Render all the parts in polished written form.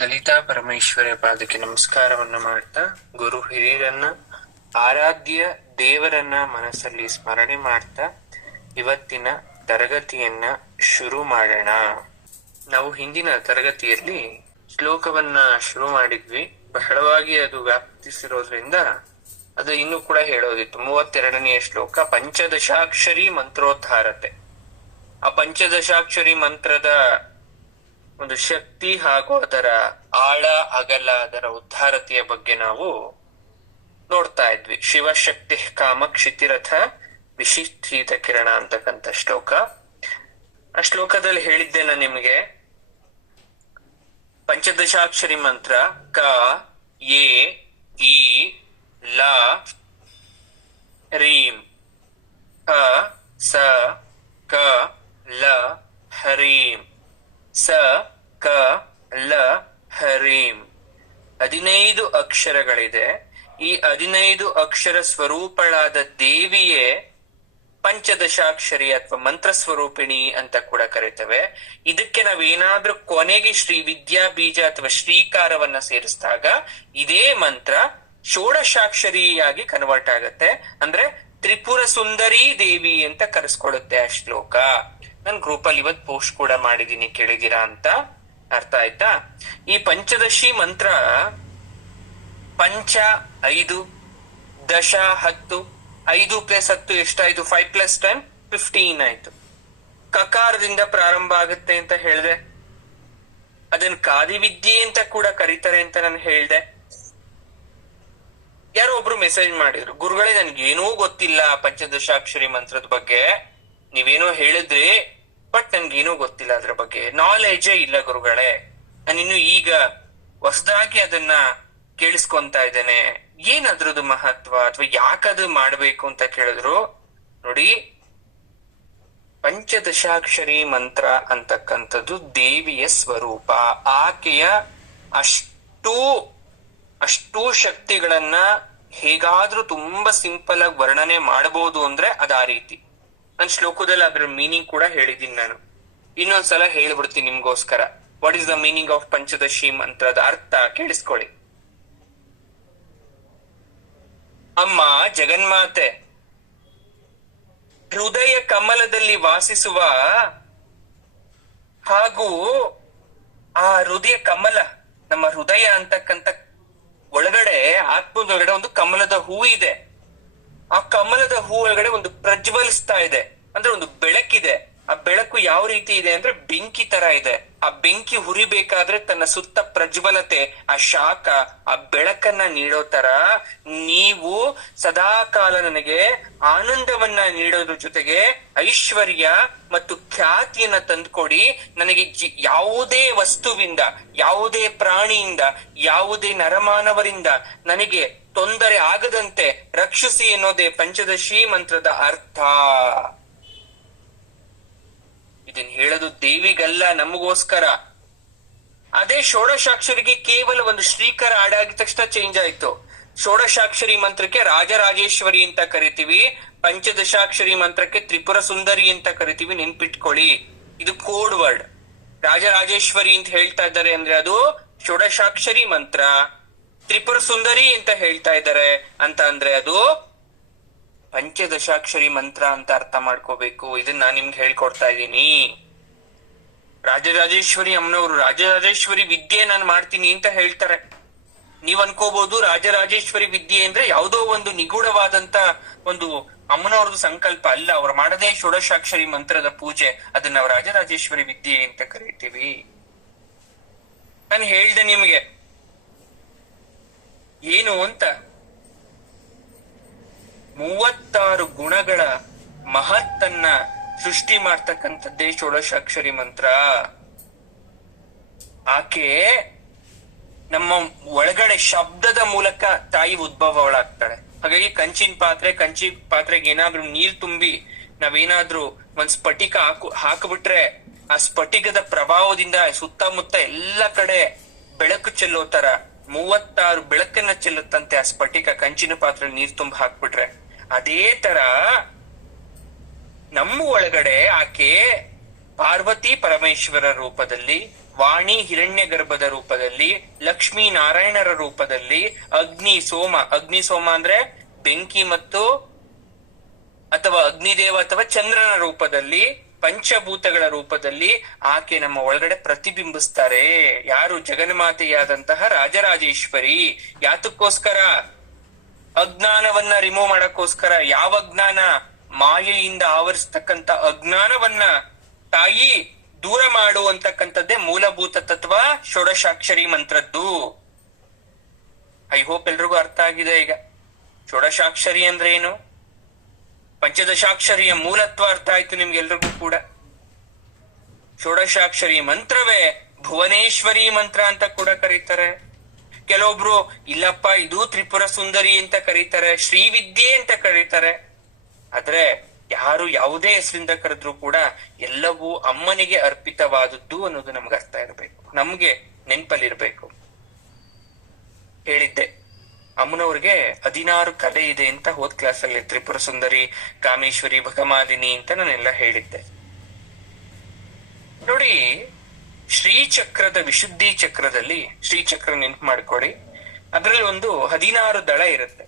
ಲಲಿತಾ ಪರಮೇಶ್ವರ ಪಾದಕ್ಕೆ ನಮಸ್ಕಾರವನ್ನ ಮಾಡ್ತಾ, ಗುರು ಹಿರಿಯರನ್ನ, ಆರಾಧ್ಯ ದೇವರನ್ನ ಮನಸ್ಸಲ್ಲಿ ಸ್ಮರಣೆ ಮಾಡ್ತಾ ಇವತ್ತಿನ ತರಗತಿಯನ್ನ ಶುರು ಮಾಡೋಣ. ನಾವು ಹಿಂದಿನ ತರಗತಿಯಲ್ಲಿ ಶ್ಲೋಕವನ್ನ ಶುರು ಮಾಡಿದ್ವಿ. ಬಹಳವಾಗಿ ಅದು ವ್ಯಾಪ್ತಿಸಿರೋದ್ರಿಂದ ಅದು ಇನ್ನೂ ಕೂಡ ಹೇಳೋದಿತ್ತು. 32ನೆಯ ಶ್ಲೋಕ ಪಂಚದಶಾಕ್ಷರಿ ಮಂತ್ರೋದ್ಧಾರತೆ. ಆ ಪಂಚದಶಾಕ್ಷರಿ ಮಂತ್ರದ ಒಂದು ಶಕ್ತಿ ಹಾಗೂ ಅದರ ಆಳ ಅಗಲ, ಅದರ ಉದ್ಧಾರತೆಯ ಬಗ್ಗೆ ನಾವು ನೋಡ್ತಾ ಇದ್ವಿ. ಶಿವಶಕ್ತಿ ಕಾಮ ಕ್ಷಿತಿರಥ ವಿಶಿಷ್ಠೀತ ಕಿರಣ ಅಂತಕ್ಕಂಥ ಶ್ಲೋಕ. ಆ ಶ್ಲೋಕದಲ್ಲಿ ಹೇಳಿದ್ದೆ ನಾನು ನಿಮಗೆ, ಪಂಚದಶಾಕ್ಷರಿ ಮಂತ್ರ ಕ ಎ ಇ ಲ ರೀಂ ಹ ಸ ಕ ಲ ಹರೀಂ ಸ ಕ ಲ ಹರೀಂ 15 ಅಕ್ಷರಗಳಿದೆ. ಈ 15 ಅಕ್ಷರ ಸ್ವರೂಪಳಾದ ದೇವಿಯೇ ಪಂಚದಶಾಕ್ಷರಿ ಅಥವಾ ಮಂತ್ರ ಸ್ವರೂಪಿಣಿ ಅಂತ ಕೂಡ ಕರೀತೇವೆ. ಇದಕ್ಕೆ ನಾವೇನಾದ್ರೂ ಕೊನೆಗೆ ಶ್ರೀ ವಿದ್ಯಾ ಬೀಜ ಅಥವಾ ಶ್ರೀಕಾರವನ್ನ ಸೇರಿಸಿದಾಗ ಇದೇ ಮಂತ್ರ ಷೋಡಶಾಕ್ಷರಿಯಾಗಿ ಕನ್ವರ್ಟ್ ಆಗತ್ತೆ. ಅಂದ್ರೆ ತ್ರಿಪುರ ಸುಂದರಿ ದೇವಿ ಅಂತ ಕರೆಸ್ಕೊಳ್ಳುತ್ತೆ ಆ ಶ್ಲೋಕ. ನಾನು ಗ್ರೂಪ್ ಅಲ್ಲಿ ಇವತ್ತು ಪೋಸ್ಟ್ ಕೂಡ ಮಾಡಿದೀನಿ, ಕೇಳಿದೀರಾ ಅಂತ. ಅರ್ಥ ಆಯ್ತಾ? ಈ ಪಂಚದಶಿ ಮಂತ್ರ ಪಂಚ 5, ದಶ 10, 5 + 10 ಎಷ್ಟಾಯ್ತು? 5 + 10 15 ಆಯ್ತು. ಕಕಾರದಿಂದ ಪ್ರಾರಂಭ ಆಗುತ್ತೆ ಅಂತ ಹೇಳ್ದೆ. ಅದನ್ನ ಕಾದಿವಿದ್ಯೆ ಅಂತ ಕೂಡ ಕರೀತಾರೆ ಅಂತ ನಾನು ಹೇಳ್ದೆ. ಯಾರೋ ಒಬ್ರು ಮೆಸೇಜ್ ಮಾಡಿದ್ರು, ಗುರುಗಳೇ ನನ್ಗೇನೂ ಗೊತ್ತಿಲ್ಲ ಪಂಚದಶಾಕ್ಷರಿ ಮಂತ್ರದ ಬಗ್ಗೆ, ನೀವೇನೋ ಹೇಳಿದ್ರಿ ಬಟ್ ನನ್ಗೇನೂ ಗೊತ್ತಿಲ್ಲ ಅದ್ರ ಬಗ್ಗೆ, ನಾಲೆಜೇ ಇಲ್ಲ ಗುರುಗಳೇ, ನಾನಿನ್ನು ಈಗ ಹೊಸದಾಗಿ ಅದನ್ನ ಕೇಳಿಸ್ಕೊಂತಾ ಇದ್ದೇನೆ, ಏನಾದ್ರದ್ದು ಮಹತ್ವ ಅಥವಾ ಯಾಕದು ಮಾಡ್ಬೇಕು ಅಂತ ಕೇಳಿದ್ರು. ನೋಡಿ, ಪಂಚದಶಾಕ್ಷರಿ ಮಂತ್ರ ಅಂತಕ್ಕಂಥದ್ದು ದೇವಿಯ ಸ್ವರೂಪ. ಆಕೆಯ ಅಷ್ಟೂ ಶಕ್ತಿಗಳನ್ನ ಹೇಗಾದ್ರೂ ತುಂಬಾ ಸಿಂಪಲ್ ಆಗಿ ವರ್ಣನೆ ಮಾಡಬಹುದು ಅಂದ್ರೆ ಅದ ಆ ರೀತಿ. ನನ್ನ ಶ್ಲೋಕದಲ್ಲಿ ಅದ್ರ ಮೀನಿಂಗ್ ಕೂಡ ಹೇಳಿದ್ದೀನಿ ನಾನು. ಇನ್ನೊಂದ್ಸಲ ಹೇಳ್ಬಿಡ್ತೀನಿ ನಿಮ್ಗೋಸ್ಕರ. What is the meaning of Panchadashi ಮಂತ್ರದ ಅರ್ಥ ಕೇಳಿಸ್ಕೊಳ್ಳಿ. ಅಮ್ಮ ಜಗನ್ಮಾತೆ ಹೃದಯ ಕಮಲದಲ್ಲಿ ವಾಸಿಸುವ ಹಾಗೂ ಆ ಹೃದಯ ಕಮಲ, ನಮ್ಮ ಹೃದಯ ಅಂತಕ್ಕಂಥ ಒಳಗಡೆ, ಆತ್ಮದೊಳಗಡೆ ಒಂದು ಕಮಲದ ಹೂ ಇದೆ. ಆ ಕಮಲದ ಹೂ ಒಳಗಡೆ ಒಂದು ಪ್ರಜ್ವಲಿಸ್ತಾ ಇದೆ, ಅಂದ್ರೆ ಒಂದು ಬೆಳಕಿದೆ. ಆ ಬೆಳಕು ಯಾವ ರೀತಿ ಇದೆ ಅಂದ್ರೆ ಬೆಂಕಿ ತರ ಇದೆ. ಆ ಬೆಂಕಿ ಹುರಿಬೇಕಾದ್ರೆ ತನ್ನ ಸುತ್ತ ಪ್ರಜ್ವಲತೆ, ಆ ಶಾಖ, ಆ ಬೆಳಕನ್ನ ನೀಡೋ ತರ ನೀವು ಸದಾ ಕಾಲ ನನಗೆ ಆನಂದವನ್ನ ನೀಡೋದ್ರ ಜೊತೆಗೆ ಐಶ್ವರ್ಯ ಮತ್ತು ಖ್ಯಾತಿಯನ್ನ ತಂದ್ಕೊಡಿ. ನನಗೆ ಯಾವುದೇ ವಸ್ತುವಿಂದ, ಯಾವುದೇ ಪ್ರಾಣಿಯಿಂದ, ಯಾವುದೇ ನರಮಾನವರಿಂದ ನನಗೆ ತೊಂದರೆ ಆಗದಂತೆ ರಕ್ಷಿಸಿ ಎನ್ನೋದೇ ಪಂಚದಶಿ ಮಂತ್ರದ ಅರ್ಥ. ಇದನ್ನ ಹೇಳೋದು ದೇವಿಗಲ್ಲ, ನಮಗೋಸ್ಕರ. ಅದೇ ಷೋಡಶಾಕ್ಷರಿಗೆ ಕೇವಲ ಒಂದು ಶ್ರೀಕಾರ ಆಡಾಗಿದ ತಕ್ಷಣ ಚೇಂಜ್ ಆಯ್ತು. ಷೋಡಶಾಕ್ಷರಿ ಮಂತ್ರಕ್ಕೆ ರಾಜರಾಜೇಶ್ವರಿ ಅಂತ ಕರಿತೀವಿ, ಪಂಚದಶಾಕ್ಷರಿ ಮಂತ್ರಕ್ಕೆ ತ್ರಿಪುರ ಸುಂದರಿ ಅಂತ ಕರಿತೀವಿ. ನೆನ್ಪಿಟ್ಕೊಳ್ಳಿ, ಇದು ಕೋಡ್ ವರ್ಡ್. ರಾಜರಾಜೇಶ್ವರಿ ಅಂತ ಹೇಳ್ತಾ ಇದ್ದಾರೆ ಅಂದ್ರೆ ಅದು ಷೋಡಶಾಕ್ಷರಿ ಮಂತ್ರ. ತ್ರಿಪುರ ಸುಂದರಿ ಅಂತ ಹೇಳ್ತಾ ಇದ್ದಾರೆ ಅಂತ ಅಂದ್ರೆ ಅದು ಪಂಚದಶಾಕ್ಷರಿ ಮಂತ್ರ ಅಂತ ಅರ್ಥ ಮಾಡ್ಕೋಬೇಕು. ಇದನ್ನ ನಾನು ನಿಮ್ಗೆ ಹೇಳ್ಕೊಡ್ತಾ ಇದ್ದೀನಿ. ರಾಜರಾಜೇಶ್ವರಿ ಅಮ್ಮನವರು ರಾಜರಾಜೇಶ್ವರಿ ವಿದ್ಯೆ ನಾನು ಮಾಡ್ತೀನಿ ಅಂತ ಹೇಳ್ತಾರೆ. ನೀವ್ ಅನ್ಕೋಬಹುದು ರಾಜರಾಜೇಶ್ವರಿ ವಿದ್ಯೆ ಅಂದ್ರೆ ಯಾವುದೋ ಒಂದು ನಿಗೂಢವಾದಂತ ಒಂದು ಅಮ್ಮನವ್ರದ್ದು ಸಂಕಲ್ಪ ಅಲ್ಲ. ಅವ್ರು ಮಾಡದೇ ಷೋಡಶಾಕ್ಷರಿ ಮಂತ್ರದ ಪೂಜೆ, ಅದನ್ನ ನಾವು ರಾಜರಾಜೇಶ್ವರಿ ವಿದ್ಯೆ ಅಂತ ಕರಿತೀವಿ. ನಾನು ಹೇಳ್ದೆ ನಿಮ್ಗೆ ಏನು ಅಂತ. 36 ಗುಣಗಳ ಮಹತ್ತನ್ನ ಸೃಷ್ಟಿ ಮಾಡ್ತಕ್ಕಂಥದ್ದೇ ಷೋಡಶಾಕ್ಷರಿ ಮಂತ್ರ. ಆಕೆ ನಮ್ಮ ಒಳಗಡೆ ಶಬ್ದದ ಮೂಲಕ ತಾಯಿ ಉದ್ಭವಗಳಾಗ್ತಾಳೆ. ಹಾಗಾಗಿ ಕಂಚಿ ಪಾತ್ರೆಗೆ ಏನಾದ್ರೂ ನೀರ್ ತುಂಬಿ ನಾವೇನಾದ್ರೂ ಒಂದ್ ಸ್ಫಟಿಕ ಹಾಕ್ಬಿಟ್ರೆ ಆ ಸ್ಫಟಿಕದ ಪ್ರಭಾವದಿಂದ ಸುತ್ತಮುತ್ತ ಎಲ್ಲ ಕಡೆ ಬೆಳಕು ಚೆಲ್ಲೋ ತರ 36 ಬೆಳಕನ್ನ ಚೆಲ್ಲುತ್ತಂತೆ ಆ ಸ್ಫಟಿಕ, ಕಂಚಿನ ಪಾತ್ರೆ ನೀರ್ ತುಂಬಿ ಹಾಕ್ಬಿಟ್ರೆ. ಅದೇ ತರ ನಮ್ಮ ಒಳಗಡೆ ಆಕೆ ಪಾರ್ವತಿ ಪರಮೇಶ್ವರ ರೂಪದಲ್ಲಿ ವಾಣಿ ಹಿರಣ್ಯ ಗರ್ಭದ ರೂಪದಲ್ಲಿ, ಲಕ್ಷ್ಮೀ ನಾರಾಯಣರ ರೂಪದಲ್ಲಿ, ಅಗ್ನಿ ಸೋಮ ಅಂದ್ರೆ ಬೆಂಕಿ ಮತ್ತು ಅಥವಾ ಅಗ್ನಿದೇವ ಅಥವಾ ಚಂದ್ರನ ರೂಪದಲ್ಲಿ, ಪಂಚಭೂತಗಳ ರೂಪದಲ್ಲಿ ಆಕೆ ನಮ್ಮ ಒಳಗಡೆ ಪ್ರತಿಬಿಂಬಿಸ್ತಾರೆ. ಯಾರು? ಜಗನ್ಮಾತೆಯಾದಂತಹ ರಾಜರಾಜೇಶ್ವರಿ. ಯಾತಕ್ಕೋಸ್ಕರ? ಅಜ್ಞಾನವನ್ನ ರಿಮೂವ್ ಮಾಡಕ್ಕೋಸ್ಕರ. ಯಾವ ಅಜ್ಞಾನ? ಮಾಯೆಯಿಂದ ಆವರಿಸ್ತಕ್ಕಂಥ ಅಜ್ಞಾನವನ್ನ ತಾಯಿ ದೂರ ಮಾಡು ಅಂತಕ್ಕಂಥದ್ದೇ ಮೂಲಭೂತ ತತ್ವ ಷೋಡಶಾಕ್ಷರಿ ಮಂತ್ರದ್ದು. ಐ ಹೋಪ್ ಎಲ್ರಿಗೂ ಅರ್ಥ ಆಗಿದೆ ಈಗ. ಷೋಡಶಾಕ್ಷರಿ ಅಂದ್ರೆ ಏನು, ಪಂಚದಶಾಕ್ಷರಿಯ ಮೂಲತ್ವ ಅರ್ಥ ಆಯ್ತು ನಿಮ್ಗೆಲ್ರಿಗೂ ಕೂಡ. ಷೋಡಶಾಕ್ಷರಿ ಮಂತ್ರವೇ ಭುವನೇಶ್ವರಿ ಮಂತ್ರ ಅಂತ ಕೂಡ ಕರೀತಾರೆ. ಕೆಲವೊಬ್ರು ಇಲ್ಲಪ್ಪ ಇದು ತ್ರಿಪುರ ಸುಂದರಿ ಅಂತ ಕರೀತಾರೆ, ಶ್ರೀವಿದ್ಯೆ ಅಂತ ಕರೀತಾರೆ. ಆದ್ರೆ ಯಾರು ಯಾವುದೇ ಹೆಸರಿಂದ ಕರೆದ್ರು ಕೂಡ ಎಲ್ಲವೂ ಅಮ್ಮನಿಗೆ ಅರ್ಪಿತವಾದದ್ದು ಅನ್ನೋದು ನಮ್ಗೆ ಅರ್ಥ ಇರಬೇಕು, ನಮ್ಗೆ ನೆನ್ಪಲ್ಲಿರ್ಬೇಕು. ಹೇಳಿದ್ದೆ ಅಮ್ಮನವ್ರಿಗೆ 16 ಕಲೆ ಇದೆ ಅಂತ ಹೋದ್ ಕ್ಲಾಸಲ್ಲಿ. ತ್ರಿಪುರ ಸುಂದರಿ, ಕಾಮೇಶ್ವರಿ, ಭಗಮಾಲಿನಿ ಅಂತ ನಾನೆಲ್ಲ ಹೇಳಿದ್ದೆ. ನೋಡಿ, ಶ್ರೀಚಕ್ರದ ವಿಶುದ್ಧಿ ಚಕ್ರದಲ್ಲಿ, ಶ್ರೀಚಕ್ರ ನೆನ್ಪು ಮಾಡ್ಕೊಡಿ, ಅದ್ರಲ್ಲಿ ಒಂದು 16 ದಳ ಇರುತ್ತೆ.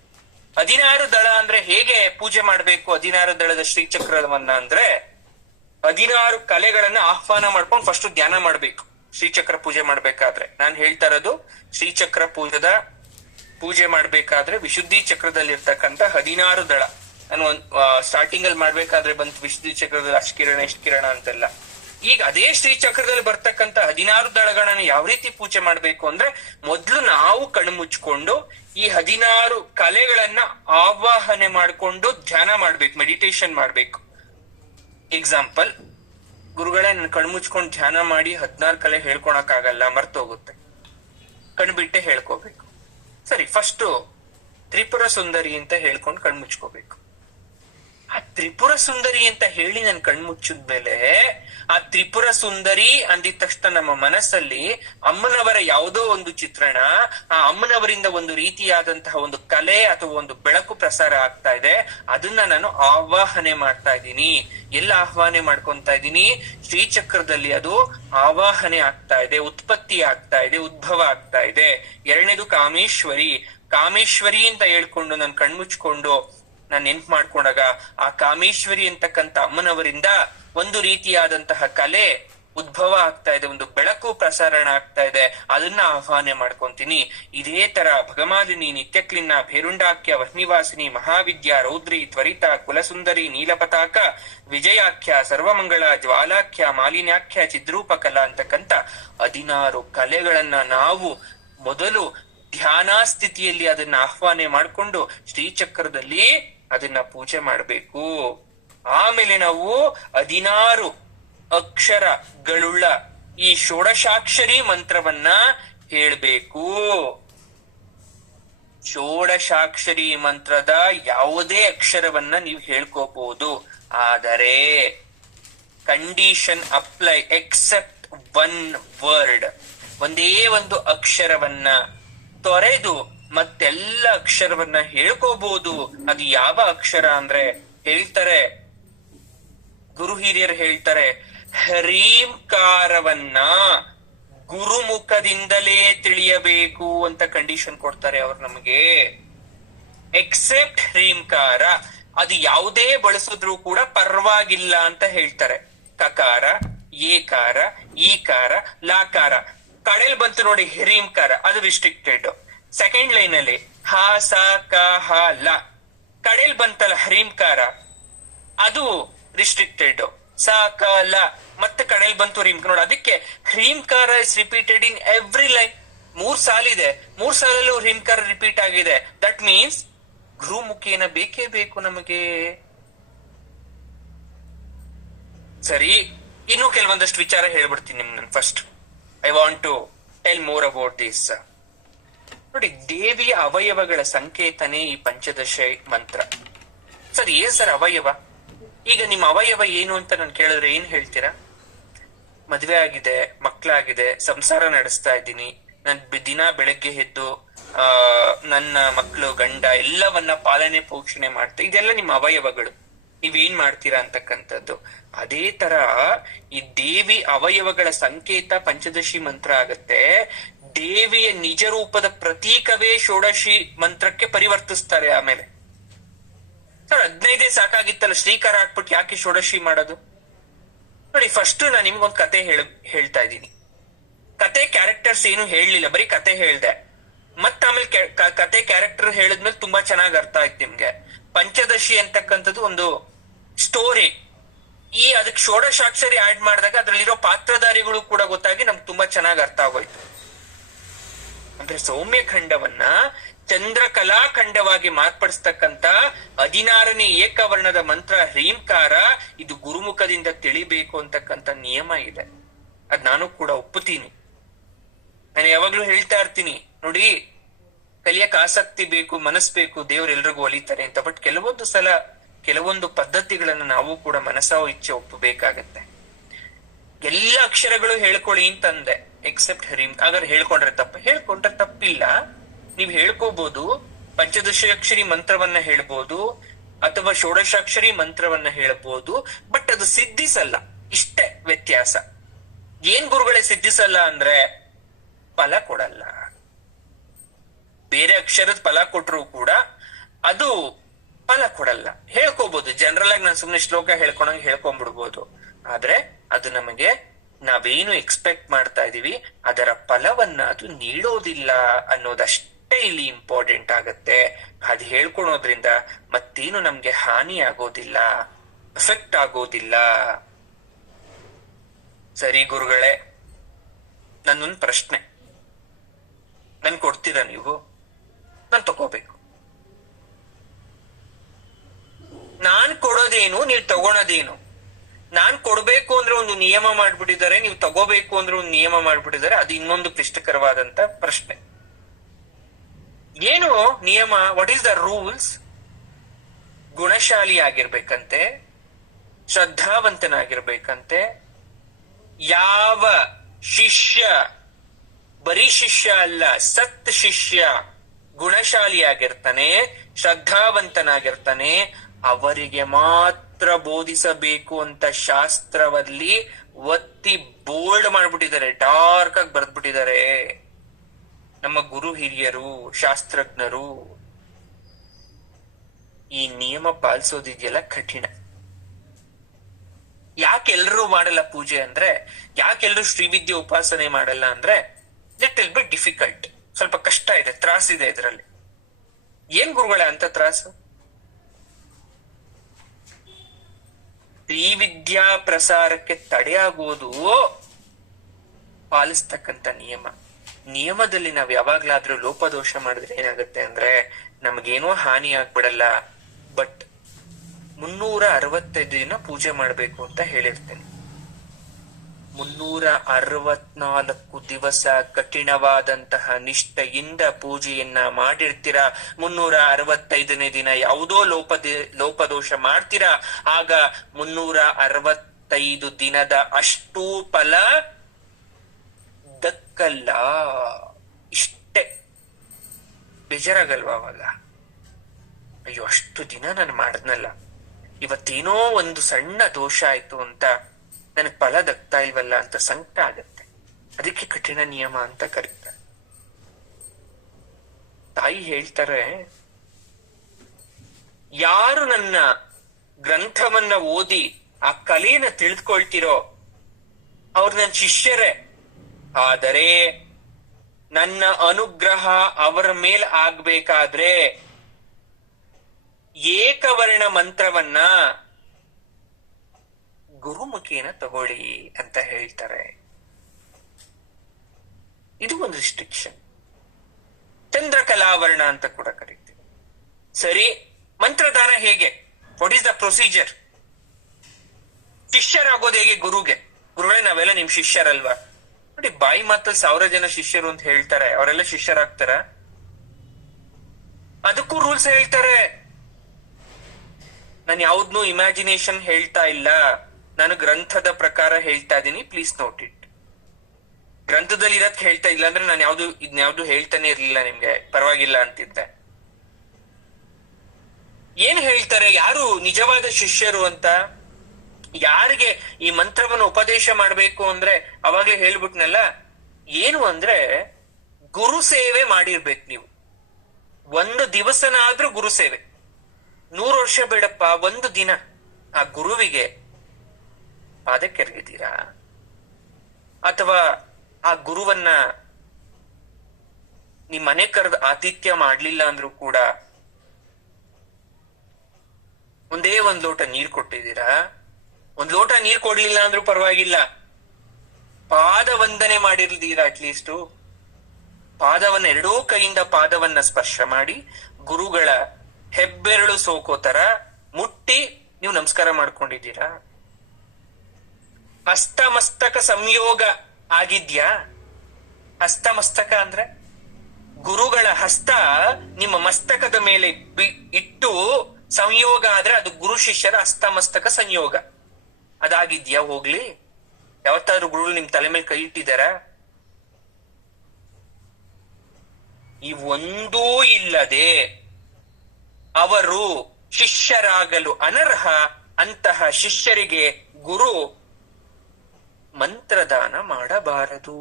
16 ದಳ ಅಂದ್ರೆ ಹೇಗೆ ಪೂಜೆ ಮಾಡ್ಬೇಕು 16 ದಳದ ಶ್ರೀಚಕ್ರವನ್ನ ಅಂದ್ರೆ 16 ಕಲೆಗಳನ್ನ ಆಹ್ವಾನ ಮಾಡ್ಕೊಂಡು ಫಸ್ಟ್ ಧ್ಯಾನ ಮಾಡ್ಬೇಕು ಶ್ರೀಚಕ್ರ ಪೂಜೆ ಮಾಡ್ಬೇಕಾದ್ರೆ. ನಾನ್ ಹೇಳ್ತಾ ಇರೋದು ಶ್ರೀಚಕ್ರ ಪೂಜೆ ಮಾಡ್ಬೇಕಾದ್ರೆ ವಿಶುದ್ಧಿ ಚಕ್ರದಲ್ಲಿ ಇರ್ತಕ್ಕಂಥ 16 ದಳ. ನಾನು ಸ್ಟಾರ್ಟಿಂಗ್ ಅಲ್ಲಿ ಮಾಡ್ಬೇಕಾದ್ರೆ ಬಂತು ವಿಶುದ್ಧಿ ಚಕ್ರದಲ್ಲಿ ಅಷ್ಟು ಕಿರಣ ಇಷ್ಟು ಕಿರಣ ಅಂತೆಲ್ಲ. ಈಗ ಅದೇ ಶ್ರೀಚಕ್ರದಲ್ಲಿ ಬರ್ತಕ್ಕಂಥ 16 ದಳಗಳನ್ನ ಯಾವ ರೀತಿ ಪೂಜೆ ಮಾಡ್ಬೇಕು ಅಂದ್ರೆ, ಮೊದ್ಲು ನಾವು ಕಣ್ಣು ಮುಚ್ಕೊಂಡು ಈ 16 ಕಲೆಗಳನ್ನ ಆವಾಹನೆ ಮಾಡ್ಕೊಂಡು ಧ್ಯಾನ ಮಾಡ್ಬೇಕು, ಮೆಡಿಟೇಷನ್ ಮಾಡ್ಬೇಕು. ಎಕ್ಸಾಂಪಲ್, ಗುರುಗಳೇ ನನ್ ಕಣ್ಣು ಮುಚ್ಕೊಂಡು ಧ್ಯಾನ ಮಾಡಿ 16 ಕಲೆ ಹೇಳ್ಕೊಳಕ್ ಆಗಲ್ಲ, ಮರ್ತೋಗುತ್ತೆ, ಕಣ್ಣು ಬಿಟ್ಟೆ ಹೇಳ್ಕೋಬೇಕು. ಸರಿ, ಫಸ್ಟ್ ತ್ರಿಪುರ ಸುಂದರಿ ಅಂತ ಹೇಳ್ಕೊಂಡು ಕಣ್ಣು ಮುಚ್ಕೋಬೇಕು. ಆ ತ್ರಿಪುರ ಸುಂದರಿ ಅಂತ ಹೇಳಿ ನನ್ ಕಣ್ಮುಚ್ಚಿದ್ಮೇಲೆ ಆ ತ್ರಿಪುರ ಸುಂದರಿ ಅಂದಿದ ತಕ್ಷಣ ನಮ್ಮ ಮನಸ್ಸಲ್ಲಿ ಅಮ್ಮನವರ ಯಾವುದೋ ಒಂದು ಚಿತ್ರಣ, ಆ ಅಮ್ಮನವರಿಂದ ಒಂದು ರೀತಿಯಾದಂತಹ ಒಂದು ಕಲೆ ಅಥವಾ ಒಂದು ಬೆಳಕು ಪ್ರಸಾರ ಆಗ್ತಾ ಇದೆ. ಅದನ್ನ ನಾನು ಆವಾಹನೆ ಮಾಡ್ತಾ ಇದ್ದೀನಿ. ಎಲ್ಲ ಆಹ್ವಾನೆ ಮಾಡ್ಕೊಂತ ಇದ್ದೀನಿ? ಶ್ರೀಚಕ್ರದಲ್ಲಿ ಅದು ಆವಾಹನೆ ಆಗ್ತಾ ಇದೆ, ಉತ್ಪತ್ತಿ ಆಗ್ತಾ ಇದೆ, ಉದ್ಭವ ಆಗ್ತಾ ಇದೆ. ಎರಡನೇದು ಕಾಮೇಶ್ವರಿ ಅಂತ ಹೇಳ್ಕೊಂಡು ನಾನು ಕಣ್ಮುಚ್ಕೊಂಡು ನಾನ್ ನೆನ್ಪು ಮಾಡ್ಕೊಂಡಾಗ ಆ ಕಾಮೇಶ್ವರಿ ಅಂತಕ್ಕಂಥ ಅಮ್ಮನವರಿಂದ ಒಂದು ರೀತಿಯಾದಂತಹ ಕಲೆ ಉದ್ಭವ ಆಗ್ತಾ ಇದೆ, ಒಂದು ಬೆಳಕು ಪ್ರಸಾರಣ ಆಗ್ತಾ ಇದೆ. ಅದನ್ನ ಆಹ್ವಾನ ಮಾಡ್ಕೊಂತೀನಿ. ಇದೇ ತರ ಭಗಮಾಲಿನಿ, ನಿತ್ಯಕ್ಲಿನ್ನ, ಭೇರುಂಡಾಖ್ಯ, ವಹ್ನಿವಾಸಿನಿ, ಮಹಾವಿದ್ಯಾ, ರೌದ್ರಿ, ತ್ವರಿತ, ಕುಲಸುಂದರಿ, ನೀಲಪತಾಕ, ವಿಜಯಾಖ್ಯ, ಸರ್ವಮಂಗಳ, ಜ್ವಾಲಾಖ್ಯ, ಮಾಲಿನ್ಯಾಖ್ಯ, ಚಿದ್ರೂಪಕಲಾ ಅಂತಕ್ಕಂಥ 16 ಕಲೆಗಳನ್ನ ನಾವು ಮೊದಲು ಧ್ಯಾನ ಸ್ಥಿತಿಯಲ್ಲಿ ಅದನ್ನ ಆಹ್ವಾನ ಮಾಡ್ಕೊಂಡು ಶ್ರೀಚಕ್ರದಲ್ಲಿ ಅದನ್ನ ಪೂಜೆ ಮಾಡಬೇಕು. ಆಮೇಲೆ ನಾವು 16 ಅಕ್ಷರಗಳುಳ್ಳ ಈ ಷೋಡಶಾಕ್ಷರಿ ಮಂತ್ರವನ್ನ ಹೇಳ್ಬೇಕು. ಷೋಡಶಾಕ್ಷರಿ ಮಂತ್ರದ ಯಾವುದೇ ಅಕ್ಷರವನ್ನ ನೀವು ಹೇಳ್ಕೋಬಹುದು, ಆದರೆ condition apply, accept one word, ಒಂದೇ ಒಂದು ಅಕ್ಷರವನ್ನ ತೊರೆದು ಮತ್ತೆಲ್ಲ ಅಕ್ಷರವನ್ನ ಹೇಳ್ಕೋಬಹುದು. ಅದು ಯಾವ ಅಕ್ಷರ ಅಂದ್ರೆ ಹೇಳ್ತಾರೆ, ಗುರು ಹಿರಿಯರು ಹೇಳ್ತಾರೆ, ಹರೀಂಕಾರವನ್ನ ಗುರುಮುಖದಿಂದಲೇ ತಿಳಿಯಬೇಕು ಅಂತ ಕಂಡೀಷನ್ ಕೊಡ್ತಾರೆ ಅವ್ರು ನಮಗೆ. ಎಕ್ಸೆಪ್ಟ್ ಹ್ರೀಂಕಾರ, ಅದು ಯಾವುದೇ ಬಳಸಿದ್ರು ಕೂಡ ಪರವಾಗಿಲ್ಲ ಅಂತ ಹೇಳ್ತಾರೆ. ಕಕಾರ, ಏಕಾರ, ಈಕಾರ, ಲಾಕಾರ, ಕಡೆಲ್ ಬಂತು ನೋಡಿ ಹ್ರೀಂಕಾರ, ಅದು ರಿಸ್ಟ್ರಿಕ್ಟೆಡ್. ಸೆಕೆಂಡ್ ಲೈನ್ ಅಲ್ಲಿ ಹ ಸ ಕ ಹ ಲ, ಕಡೆಲ್ ಬಂತಲ್ಲ ಹ್ರೀಂಕಾರ, ಅದು ರಿಸ್ಟ್ರಿಕ್ಟೆಡ್. ಸ ಕ ಲ ಮತ್ತೆ ಕಡೆಲ್ ಬಂತು ಹ್ರೀಂ ನೋಡಿ. ಅದಕ್ಕೆ ಹ್ರೀಂಕಾರ is repeated in every line. 3 ಸಾಲಿದೆ, 3 ಸಾಲಲ್ಲೂ ಹ್ರೀಂಕಾರ ರಿಪೀಟ್ ಆಗಿದೆ. ದಟ್ ಮೀನ್ಸ್ ಗುರುಮುಖೇನ ಬೇಕೇ ಬೇಕು ನಮಗೆ. ಸರಿ, ಇನ್ನು ಕೆಲವೊಂದಷ್ಟು ವಿಚಾರ ಹೇಳ್ಬಿಡ್ತೀನಿ ನಿಮ್ಗೆ. First I want to tell more about this. ನೋಡಿ, ದೇವಿಯ ಅವಯವಗಳ ಸಂಕೇತನೆ ಈ ಪಂಚದಶ ಮಂತ್ರ. ಸರ್ ಏನ್ ಸರ್ ಅವಯವ? ಈಗ ನಿಮ್ಮ ಅವಯವ ಏನು ಅಂತ ನಾನು ಕೇಳಿದ್ರೆ ಏನ್ ಹೇಳ್ತೀರಾ? ಮದ್ವೆ ಆಗಿದೆ, ಮಕ್ಳಾಗಿದೆ, ಸಂಸಾರ ನಡೆಸ್ತಾ ಇದ್ದೀನಿ, ನನ್ ದಿನ ಬೆಳಗ್ಗೆ ಎದ್ದು ನನ್ನ ಮಕ್ಕಳು, ಗಂಡ ಎಲ್ಲವನ್ನ ಪಾಲನೆ ಪೋಷಣೆ ಮಾಡ್ತಾ, ಇದೆಲ್ಲ ನಿಮ್ಮ ಅವಯವಗಳು. ನೀವೇನ್ ಮಾಡ್ತೀರಾ ಅಂತಕ್ಕಂಥದ್ದು. ಅದೇ ತರ ಈ ದೇವಿ ಅವಯವಗಳ ಸಂಕೇತ ಪಂಚದಶಿ ಮಂತ್ರ ಆಗತ್ತೆ. ದೇವಿಯ ನಿಜ ರೂಪದ ಪ್ರತೀಕವೇ ಷೋಡಶಿ ಮಂತ್ರಕ್ಕೆ ಪರಿವರ್ತಿಸ್ತಾರೆ ಆಮೇಲೆ. ಸರ್ 15 ಸಾಕಾಗಿತ್ತಲ್ಲ, ಶ್ರೀಕಾರ ಹಾಕ್ಬಿಟ್ಟು ಯಾಕೆ ಷೋಡಶಿ ಮಾಡೋದು? ನೋಡಿ, ಫಸ್ಟ್ ನಾನು ನಿಮ್ಗೊಂದು ಕತೆ ಹೇಳ್ತಾ ಇದ್ದೀನಿ. ಕತೆ ಕ್ಯಾರೆಕ್ಟರ್ಸ್ ಏನು ಹೇಳಲಿಲ್ಲ, ಬರೀ ಕತೆ ಹೇಳ್ದೆ. ಮತ್ತ ಆಮೇಲೆ ಕತೆ ಕ್ಯಾರೆಕ್ಟರ್ ಹೇಳಿದ್ಮೇಲೆ ತುಂಬಾ ಚೆನ್ನಾಗಿ ಅರ್ಥ ಆಯ್ತು ನಿಮ್ಗೆ. ಪಂಚದಶಿ ಅಂತಕ್ಕಂಥದ್ದು ಒಂದು ಸ್ಟೋರಿ. ಅದಕ್ಕೆ ಷೋಡಶಾಕ್ಷರಿ ಆಡ್ ಮಾಡಿದಾಗ ಅದ್ರಲ್ಲಿರೋ ಪಾತ್ರಧಾರಿಗಳು ಕೂಡ ಗೊತ್ತಾಗಿ ನಮ್ಗೆ ತುಂಬಾ ಚೆನ್ನಾಗಿ ಅರ್ಥ ಆಗೋಯ್ತು. ಅಂದ್ರೆ ಸೌಮ್ಯ ಖಂಡವನ್ನ ಚಂದ್ರಕಲಾ ಖಂಡವಾಗಿ ಮಾರ್ಪಡಿಸ್ತಕ್ಕಂತ 16ನೇ ಏಕವರ್ಣದ ಮಂತ್ರ ಹ್ರೀಂಕಾರ, ಇದು ಗುರುಮುಖದಿಂದ ತಿಳಿಬೇಕು ಅಂತಕ್ಕಂಥ ನಿಯಮ ಇದೆ. ಅದ್ ನಾನು ಕೂಡ ಒಪ್ಪುತ್ತೀನಿ. ನಾನು ಯಾವಾಗ್ಲೂ ಹೇಳ್ತಾ ಇರ್ತೀನಿ, ನೋಡಿ, ಕಲಿಯಕ್ ಆಸಕ್ತಿ ಬೇಕು, ಮನಸ್ ಬೇಕು, ದೇವ್ರು ಎಲ್ರಿಗೂ ಒಲಿತಾರೆ ಅಂತ. ಬಟ್ ಕೆಲವೊಂದು ಸಲ ಕೆಲವೊಂದು ಪದ್ಧತಿಗಳನ್ನ ನಾವು ಕೂಡ ಮನಸ್ಸೋ ಇಚ್ಛೆ ಒಪ್ಪಬೇಕಾಗತ್ತೆ. ಎಲ್ಲ ಅಕ್ಷರಗಳು ಹೇಳ್ಕೊಳ್ಳಿ ಅಂತಂದೆ, ಎಕ್ಸೆಪ್ಟ್ ಹರಿಂ. ಹಾಗಾದ್ರೆ ಹೇಳ್ಕೊಂಡ್ರೆ ತಪ್ಪಿಲ್ಲ. ನೀವ್ ಹೇಳ್ಕೋಬಹುದು, ಪಂಚದಶಾಕ್ಷರಿ ಮಂತ್ರವನ್ನ ಹೇಳ್ಬೋದು, ಅಥವಾ ಷೋಡಶಾಕ್ಷರಿ ಮಂತ್ರವನ್ನ ಹೇಳ್ಬೋದು. ಬಟ್ ಅದು ಸಿದ್ಧಿಸಲ್ಲ, ಇಷ್ಟೇ ವ್ಯತ್ಯಾಸ. ಏನ್ ಗುರುಗಳೇ ಸಿದ್ಧಿಸಲ್ಲ ಅಂದ್ರೆ ಫಲ ಕೊಡಲ್ಲ. ಬೇರೆ ಅಕ್ಷರದ ಫಲ ಕೊಟ್ರು ಕೂಡ ಅದು ಫಲ ಕೊಡಲ್ಲ. ಹೇಳ್ಕೋಬಹುದು, ಜನರಲ್ ಆಗಿ ನಾನು ಸುಮ್ನೆ ಶ್ಲೋಕ ಹೇಳ್ಕೊಂಡಂಗೆ ಹೇಳ್ಕೊಂಡ್ಬಿಡ್ಬೋದು. ಆದ್ರೆ ಅದು ನಮಗೆ ನಾವೇನು ಎಕ್ಸ್ಪೆಕ್ಟ್ ಮಾಡ್ತಾ ಇದೀವಿ ಅದರ ಫಲವನ್ನ ಅದು ನೀಡೋದಿಲ್ಲ ಅನ್ನೋದಷ್ಟೇ ಇಲ್ಲಿ ಇಂಪಾರ್ಟೆಂಟ್ ಆಗತ್ತೆ. ಅದು ಹೇಳ್ಕೊಳೋದ್ರಿಂದ ಮತ್ತೇನು ನಮ್ಗೆ ಹಾನಿ ಆಗೋದಿಲ್ಲ, ಎಫೆಕ್ಟ್ ಆಗೋದಿಲ್ಲ. ಸರಿ ಗುರುಗಳೇ, ನನ್ನೊಂದು ಪ್ರಶ್ನೆ, ನನ್ ಕೊಡ್ತೀರಾ ನೀವು? ನಾನ್ ತಗೋಬೇಕು. ನಾನ್ ಕೊಡೋದೇನು, ನೀವ್ ತಗೊಳೋದೇನು? ನಾನ್ ಕೊಡ್ಬೇಕು ಅಂದ್ರೆ ಒಂದು ನಿಯಮ ಮಾಡ್ಬಿಟ್ಟಿದ್ದಾರೆ, ನೀವು ತಗೋಬೇಕು ಅಂದ್ರೆ ಒಂದು ನಿಯಮ ಮಾಡ್ಬಿಟ್ಟಿದ್ದಾರೆ. ಅದು ಇನ್ನೊಂದು ಕ್ಲಿಷ್ಟಕರವಾದಂತ ಪ್ರಶ್ನೆ. ಏನು ನಿಯಮ? What is the rules? ಗುಣಶಾಲಿ ಆಗಿರ್ಬೇಕಂತೆ, ಶ್ರದ್ಧಾವಂತನಾಗಿರ್ಬೇಕಂತೆ. ಯಾವ ಶಿಷ್ಯ, ಬರೀ ಶಿಷ್ಯ ಅಲ್ಲ, ಸತ್ ಶಿಷ್ಯ, ಗುಣಶಾಲಿಯಾಗಿರ್ತಾನೆ, ಶ್ರದ್ಧಾವಂತನಾಗಿರ್ತಾನೆ, ಅವರಿಗೆ ಮಾತ್ರ ಬೋಧಿಸಬೇಕು ಅಂತ ಶಾಸ್ತ್ರದಲ್ಲಿ ಒತ್ತಿ ಬೋಲ್ಡ್ ಮಾಡ್ಬಿಟ್ಟಿದ್ದಾರೆ, ಡಾರ್ಕ್ ಆಗಿ ಬರ್ದ್ಬಿಟ್ಟಿದ್ದಾರೆ ನಮ್ಮ ಗುರು ಹಿರಿಯರು, ಶಾಸ್ತ್ರಜ್ಞರು. ಈ ನಿಯಮ ಪಾಲಿಸೋದಿದೆಯಲ್ಲ ಕಠಿಣ. ಯಾಕೆಲ್ರೂ ಮಾಡಲ್ಲ ಪೂಜೆ ಅಂದ್ರೆ, ಯಾಕೆಲ್ರೂ ಶ್ರೀವಿದ್ಯೆ ಉಪಾಸನೆ ಮಾಡಲ್ಲ ಅಂದ್ರೆ, ಲಿಟಲ್ ಬಿಟ್ ಡಿಫಿಕಲ್ಟ್, ಸ್ವಲ್ಪ ಕಷ್ಟ ಇದೆ, ತ್ರಾಸಿದೆ ಇದರಲ್ಲಿ. ಏನ್ ಗುರುಗಳೇ ಅಂತ ತ್ರಾಸು? ಶ್ರೀವಿದ್ಯಾ ಪ್ರಸಾರಕ್ಕೆ ತಡೆಯಾಗುವುದು ಪಾಲಿಸ್ತಕ್ಕಂಥ ನಿಯಮ. ನಿಯಮದಲ್ಲಿ ನಾವ್ ಯಾವಾಗ್ಲಾದ್ರೂ ಲೋಪದೋಷ ಮಾಡಿದ್ರೆ ಏನಾಗುತ್ತೆ ಅಂದ್ರೆ ನಮಗೇನೋ ಹಾನಿ ಆಗ್ಬಿಡಲ್ಲ, ಬಟ್ 365 ದಿನ ಪೂಜೆ ಮಾಡ್ಬೇಕು ಅಂತ ಹೇಳಿರ್ತೇನೆ. 364 ದಿವಸ ಕಠಿಣವಾದಂತಹ ನಿಷ್ಠೆಯಿಂದ ಪೂಜೆಯನ್ನ ಮಾಡಿರ್ತೀರಾ. 365ನೇ ದಿನ ಯಾವುದೋ ಲೋಪದೋಷ ಮಾಡ್ತೀರಾ, ಆಗ 365 ದಿನದ ಅಷ್ಟೂ ಫಲ ದಕ್ಕಲ್ಲ. ಇಷ್ಟೇ. ಬೇಜಾರಾಗಲ್ವಾ ಅವಾಗ? ಅಯ್ಯೋ, ಅಷ್ಟು ದಿನ ನಾನು ಮಾಡದ್ನಲ್ಲ, ಇವತ್ತೇನೋ ಒಂದು ಸಣ್ಣ ದೋಷ ಆಯ್ತು ಅಂತ ನನಗೆ ಫಲ ದಕ್ತಾ ಇಲ್ವಲ್ಲ ಅಂತ ಸಂಕಟ ಆಗತ್ತೆ. ಅದಕ್ಕೆ ಕಠಿಣ ನಿಯಮ ಅಂತ ಕರೀತಾರೆ. ತಾಯಿ ಹೇಳ್ತಾರೆ, ಯಾರು ನನ್ನ ಗ್ರಂಥವನ್ನ ಓದಿ ಆ ಕಲೆಯನ್ನ ತಿಳಿದುಕೊಳ್ತಿರೋ ಅವ್ರು ನನ್ನ ಶಿಷ್ಯರೇ. ಆದರೆ ನನ್ನ ಅನುಗ್ರಹ ಅವರ ಮೇಲ್ ಆಗ್ಬೇಕಾದ್ರೆ ಏಕವರ್ಣ ಮಂತ್ರವನ್ನ ಗುರುಮುಖೇನ ತಗೊಳ್ಳಿ ಅಂತ ಹೇಳ್ತಾರೆ. ಇದು ಒಂದು ರಿಸ್ಟ್ರಿಕ್ಷನ್. ಚಂದ್ರಕಲಾವರ್ಣ ಅಂತ ಕೂಡ ಕರೀತೀವಿ. ಸರಿ, ಮಂತ್ರದಾನ ಹೇಗೆ? What is the procedure? ಶಿಷ್ಯರಾಗೋದು ಹೇಗೆ ಗುರುಗೆ? ಗುರುಗಳೇ, ನಾವೆಲ್ಲ ನಿಮ್ ಶಿಷ್ಯರಲ್ವಾ? ನೋಡಿ, ಬಾಯಿ ಮಾತಲ್ಲಿ 1000 ಜನ ಶಿಷ್ಯರು ಅಂತ ಹೇಳ್ತಾರೆ, ಅವರೆಲ್ಲ ಶಿಷ್ಯರಾಗ್ತಾರ? ಅದಕ್ಕೂ ರೂಲ್ಸ್ ಹೇಳ್ತಾರೆ. ನಾನು ಯಾವ್ದನ್ನೂ ಇಮ್ಯಾಜಿನೇಷನ್ ಹೇಳ್ತಾ ಇಲ್ಲ, ನಾನು ಗ್ರಂಥದ ಪ್ರಕಾರ ಹೇಳ್ತಾ ಇದ್ದೀನಿ. Please note it. ಗ್ರಂಥದಲ್ಲಿ ಇರೋದ್ ಹೇಳ್ತಾ ಇಲ್ಲ ಅಂದ್ರೆ ನಾನು ಇದ್ನ್ಯಾವ್ದು ಹೇಳ್ತಾನೆ ಇರ್ಲಿಲ್ಲ, ನಿಮ್ಗೆ ಪರವಾಗಿಲ್ಲ ಅಂತಿದ್ದೆ. ಏನ್ ಹೇಳ್ತಾರೆ ಯಾರು ನಿಜವಾದ ಶಿಷ್ಯರು ಅಂತ? ಯಾರಿಗೆ ಈ ಮಂತ್ರವನ್ನು ಉಪದೇಶ ಮಾಡ್ಬೇಕು ಅಂದ್ರೆ ಅವಾಗ್ಲೇ ಹೇಳ್ಬಿಟ್ನಲ್ಲ, ಏನು ಅಂದ್ರೆ ಗುರು ಸೇವೆ ಮಾಡಿರ್ಬೇಕು ನೀವು. ಒಂದು ದಿವಸನಾದ್ರೂ ಗುರು ಸೇವೆ. 100 ವರ್ಷ ಬೇಡಪ್ಪ, ಒಂದು ದಿನ ಆ ಗುರುವಿಗೆ ಪಾದಕ್ಕೆರಗಿದ್ದೀರಾ? ಅಥವಾ ಆ ಗುರುವನ್ನ ನಿಮ್ ಮನೆ ಕರೆದು ಆತಿಥ್ಯ ಮಾಡ್ಲಿಲ್ಲ ಅಂದ್ರೂ ಕೂಡ ಒಂದೇ ಒಂದ್ ಲೋಟ ನೀರ್ ಕೊಟ್ಟಿದ್ದೀರಾ? ಒಂದ್ ಲೋಟ ನೀರ್ ಕೊಡ್ಲಿಲ್ಲ ಅಂದ್ರೂ ಪರವಾಗಿಲ್ಲ, ಪಾದ ವಂದನೆ ಮಾಡಿರ್ದೀರಾ ಅಟ್ಲೀಸ್ಟು. ಪಾದವನ್ನ ಎರಡೂ ಕೈಯಿಂದ ಪಾದವನ್ನ ಸ್ಪರ್ಶ ಮಾಡಿ ಗುರುಗಳ ಹೆಬ್ಬೆರಳು ಸೋಕೋ ತರ ಮುಟ್ಟಿ ನೀವು ನಮಸ್ಕಾರ ಮಾಡ್ಕೊಂಡಿದ್ದೀರಾ? ಹಸ್ತಮಸ್ತಕ ಸಂಯೋಗ ಆಗಿದ್ಯಾ? ಹಸ್ತಮಸ್ತಕ ಅಂದ್ರೆ ಗುರುಗಳ ಹಸ್ತ ನಿಮ್ಮ ಮಸ್ತಕದ ಮೇಲೆ ಇಟ್ಟು ಸಂಯೋಗ ಆದ್ರೆ ಅದು ಗುರು ಶಿಷ್ಯರ ಹಸ್ತಮಸ್ತಕ ಸಂಯೋಗ. ಅದಾಗಿದ್ಯಾ? ಹೋಗ್ಲಿ, ಯಾವತ್ತಾದ್ರೂ ಗುರು ನಿಮ್ ತಲೆ ಮೇಲೆ ಕೈ ಇಟ್ಟಿದಾರ? ಈ ಒಂದೂ ಇಲ್ಲದೆ ಅವರು ಶಿಷ್ಯರಾಗಲು ಅನರ್ಹ. ಅಂತಹ ಶಿಷ್ಯರಿಗೆ ಗುರು ಮಂತ್ರದಾನ ಮಾಡಬಾರದು.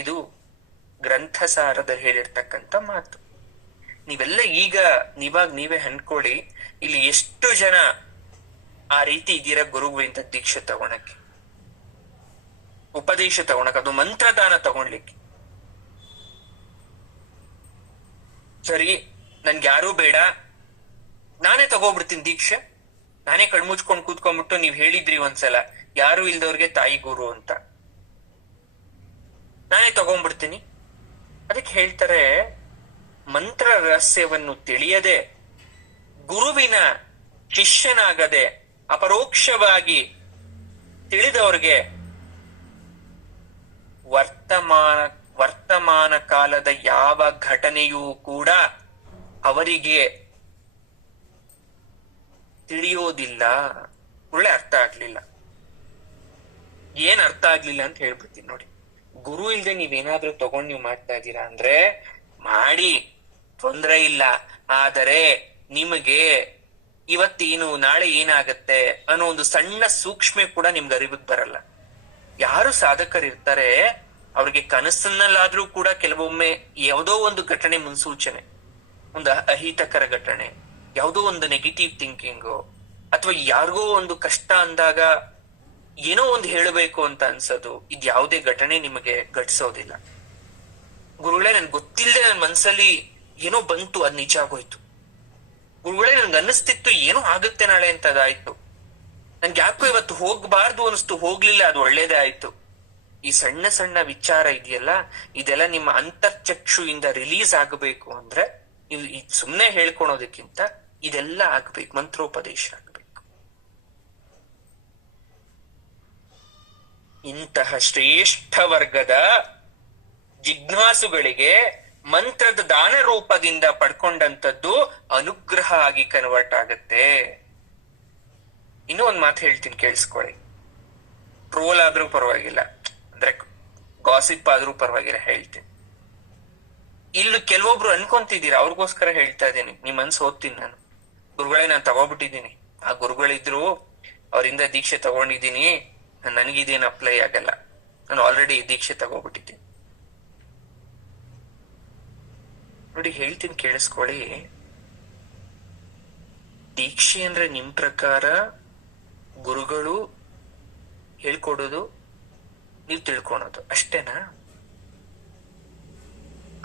ಇದು ಗ್ರಂಥಸಾರದ ಹೇಳಿರ್ತಕ್ಕಂಥ ಮಾತು. ನೀವೆಲ್ಲ ಈಗ ನೀವೇ ಅನ್ಕೊಳ್ಳಿ, ಇಲ್ಲಿ ಎಷ್ಟು ಜನ ಆ ರೀತಿ ಇದ್ದೀರಾ ಗುರುವಿಂದ ದೀಕ್ಷೆ ತಗೊಳಕ್ಕೆ, ಉಪದೇಶ ತಗೊಳಕ್, ಅದು ಮಂತ್ರದಾನ ತಗೊಳ್ಲಿಕ್ಕೆ. ಸರಿ, ನನ್ಗೆ ಯಾರೂ ಬೇಡ, ನಾನೇ ತಗೋಬಿಡ್ತೀನಿ ದೀಕ್ಷೆ, ನಾನೇ ಕಣ್ಮುಚ್ಕೊಂಡು ಕೂತ್ಕೊಂಡ್ಬಿಟ್ಟು ನೀವ್ ಹೇಳಿದ್ರಿ ಒಂದ್ಸಲ ಯಾರು ಇಲ್ದವ್ರಿಗೆ ತಾಯಿ ಗುರು ಅಂತ, ನಾನೇ ತಗೊಂಡ್ಬಿಡ್ತೀನಿ. ಅದಕ್ಕೆ ಹೇಳ್ತಾರೆ, ಮಂತ್ರ ರಹಸ್ಯವನ್ನು ತಿಳಿಯದೆ ಗುರುವಿನ ಶಿಷ್ಯನಾಗದೆ ಅಪರೋಕ್ಷವಾಗಿ ತಿಳಿದವ್ರಿಗೆ ವರ್ತಮಾನ ಕಾಲದ ಯಾವ ಘಟನೆಯೂ ಕೂಡ ಅವರಿಗೆ ತಿಳಿಯೋದಿಲ್ಲ. ಒಳ್ಳೆ ಅರ್ಥ ಆಗ್ಲಿಲ್ಲ. ಏನ್ ಅರ್ಥ ಆಗ್ಲಿಲ್ಲ ಅಂತ ಹೇಳ್ಬಿಡ್ತೀನಿ ನೋಡಿ. ಗುರು ಇಲ್ದೆ ನೀವೇನಾದ್ರೂ ತಗೊಂಡ್ ನೀವು ಮಾಡ್ತಾ ಇದ್ದೀರಾ ಅಂದ್ರೆ ಮಾಡಿ, ತೊಂದ್ರೆ ಇಲ್ಲ. ಆದರೆ ನಿಮಗೆ ಇವತ್ತೇನು ನಾಳೆ ಏನಾಗತ್ತೆ ಅನ್ನೋ ಒಂದು ಸಣ್ಣ ಸೂಕ್ಷ್ಮ ಕೂಡ ನಿಮ್ಗೆ ಅರಿವಿಗೆ ಬರಲ್ಲ. ಯಾರು ಸಾಧಕರಿರ್ತಾರೆ ಅವ್ರಿಗೆ ಕನಸನ್ನಲ್ಲಾದ್ರೂ ಕೂಡ ಕೆಲವೊಮ್ಮೆ ಯಾವುದೋ ಒಂದು ಘಟನೆ ಮುನ್ಸೂಚನೆ, ಒಂದು ಅಹಿತಕರ ಘಟನೆ, ಯಾವುದೋ ಒಂದು ನೆಗೆಟಿವ್ ಥಿಂಕಿಂಗು, ಅಥವಾ ಯಾರಿಗೋ ಒಂದು ಕಷ್ಟ ಅಂದಾಗ ಏನೋ ಒಂದು ಹೇಳಬೇಕು ಅಂತ ಅನ್ಸೋದು, ಇದ್ಯಾವುದೇ ಘಟನೆ ನಿಮಗೆ ಘಟಿಸೋದಿಲ್ಲ. ಗುರುಗಳೇ ನನ್ಗೆ ಗೊತ್ತಿಲ್ಲದೆ ನನ್ನ ಮನ್ಸಲ್ಲಿ ಏನೋ ಬಂತು, ಅದ್ ನಿಜ ಆಗೋಯ್ತು. ಗುರುಗಳೇ ನನ್ಗೆ ಅನ್ನಿಸ್ತಿತ್ತು ಏನೋ ಆಗುತ್ತೆ ನಾಳೆ ಅಂತ, ಅದಾಯ್ತು. ನನ್ಗೆ ಯಾಕೋ ಇವತ್ತು ಹೋಗ್ಬಾರ್ದು ಅನಿಸ್ತು, ಹೋಗ್ಲಿಲ್ಲ, ಅದು ಒಳ್ಳೇದೇ ಆಯ್ತು. ಈ ಸಣ್ಣ ಸಣ್ಣ ವಿಚಾರ ಇದೆಯಲ್ಲ, ಇದೆಲ್ಲ ನಿಮ್ಮ ಅಂತರ್ಚಕ್ಷುವಿಂದ ರಿಲೀಸ್ ಆಗಬೇಕು ಅಂದ್ರೆ ನೀವು ಸುಮ್ನೆ ಹೇಳ್ಕೊಳೋದಕ್ಕಿಂತ ಇದೆಲ್ಲ ಆಗ್ಬೇಕು, ಮಂತ್ರೋಪದೇಶ ಆಗ್ಬೇಕು. ಇಂತಹ ಶ್ರೇಷ್ಠ ವರ್ಗದ ಜಿಜ್ಞಾಸುಗಳಿಗೆ ಮಂತ್ರದ ದಾನ ರೂಪದಿಂದ ಪಡ್ಕೊಂಡಂತದ್ದು ಅನುಗ್ರಹ ಆಗಿ ಕನ್ವರ್ಟ್ ಆಗತ್ತೆ. ಇನ್ನೂ ಒಂದ್ ಮಾತು ಹೇಳ್ತೀನಿ, ಕೇಳಿಸ್ಕೊಳ್ಳಿ. ಟ್ರೋಲ್ ಆದ್ರೂ ಪರವಾಗಿಲ್ಲ, ಅಂದ್ರೆ ಗಾಸಿಪ್ ಆದ್ರೂ ಪರವಾಗಿಲ್ಲ, ಹೇಳ್ತೀನಿ. ಇಲ್ಲಿ ಕೆಲವೊಬ್ರು ಅನ್ಕೊಂತಿದ್ದೀರಾ, ಅವ್ರಿಗೋಸ್ಕರ ಹೇಳ್ತಾ ಇದ್ದೀನಿ. ನಿಮ್ ಮನ್ಸು ಓದ್ತೀನಿ ನಾನು. ಗುರುಗಳೇ ನಾನು ತಗೋಬಿಟ್ಟಿದ್ದೀನಿ, ಆ ಗುರುಗಳಿದ್ರು ಅವರಿಂದ ದೀಕ್ಷೆ ತಗೊಂಡಿದ್ದೀನಿ, ನನಗಿದೇನು ಅಪ್ಲೈ ಆಗಲ್ಲ, ನಾನು ಆಲ್ರೆಡಿ ದೀಕ್ಷೆ ತಗೋಬಿಟ್ಟಿದ್ದೀನಿ. ನೋಡಿ ಹೇಳ್ತೀನಿ, ಕೇಳಿಸ್ಕೊಳ್ಳಿ. ದೀಕ್ಷೆ ಅಂದ್ರೆ ನಿಮ್ ಪ್ರಕಾರ ಗುರುಗಳು ಹೇಳ್ಕೊಡೋದು, ನೀವು ತಿಳ್ಕೊಳೋದು ಅಷ್ಟೇನಾ?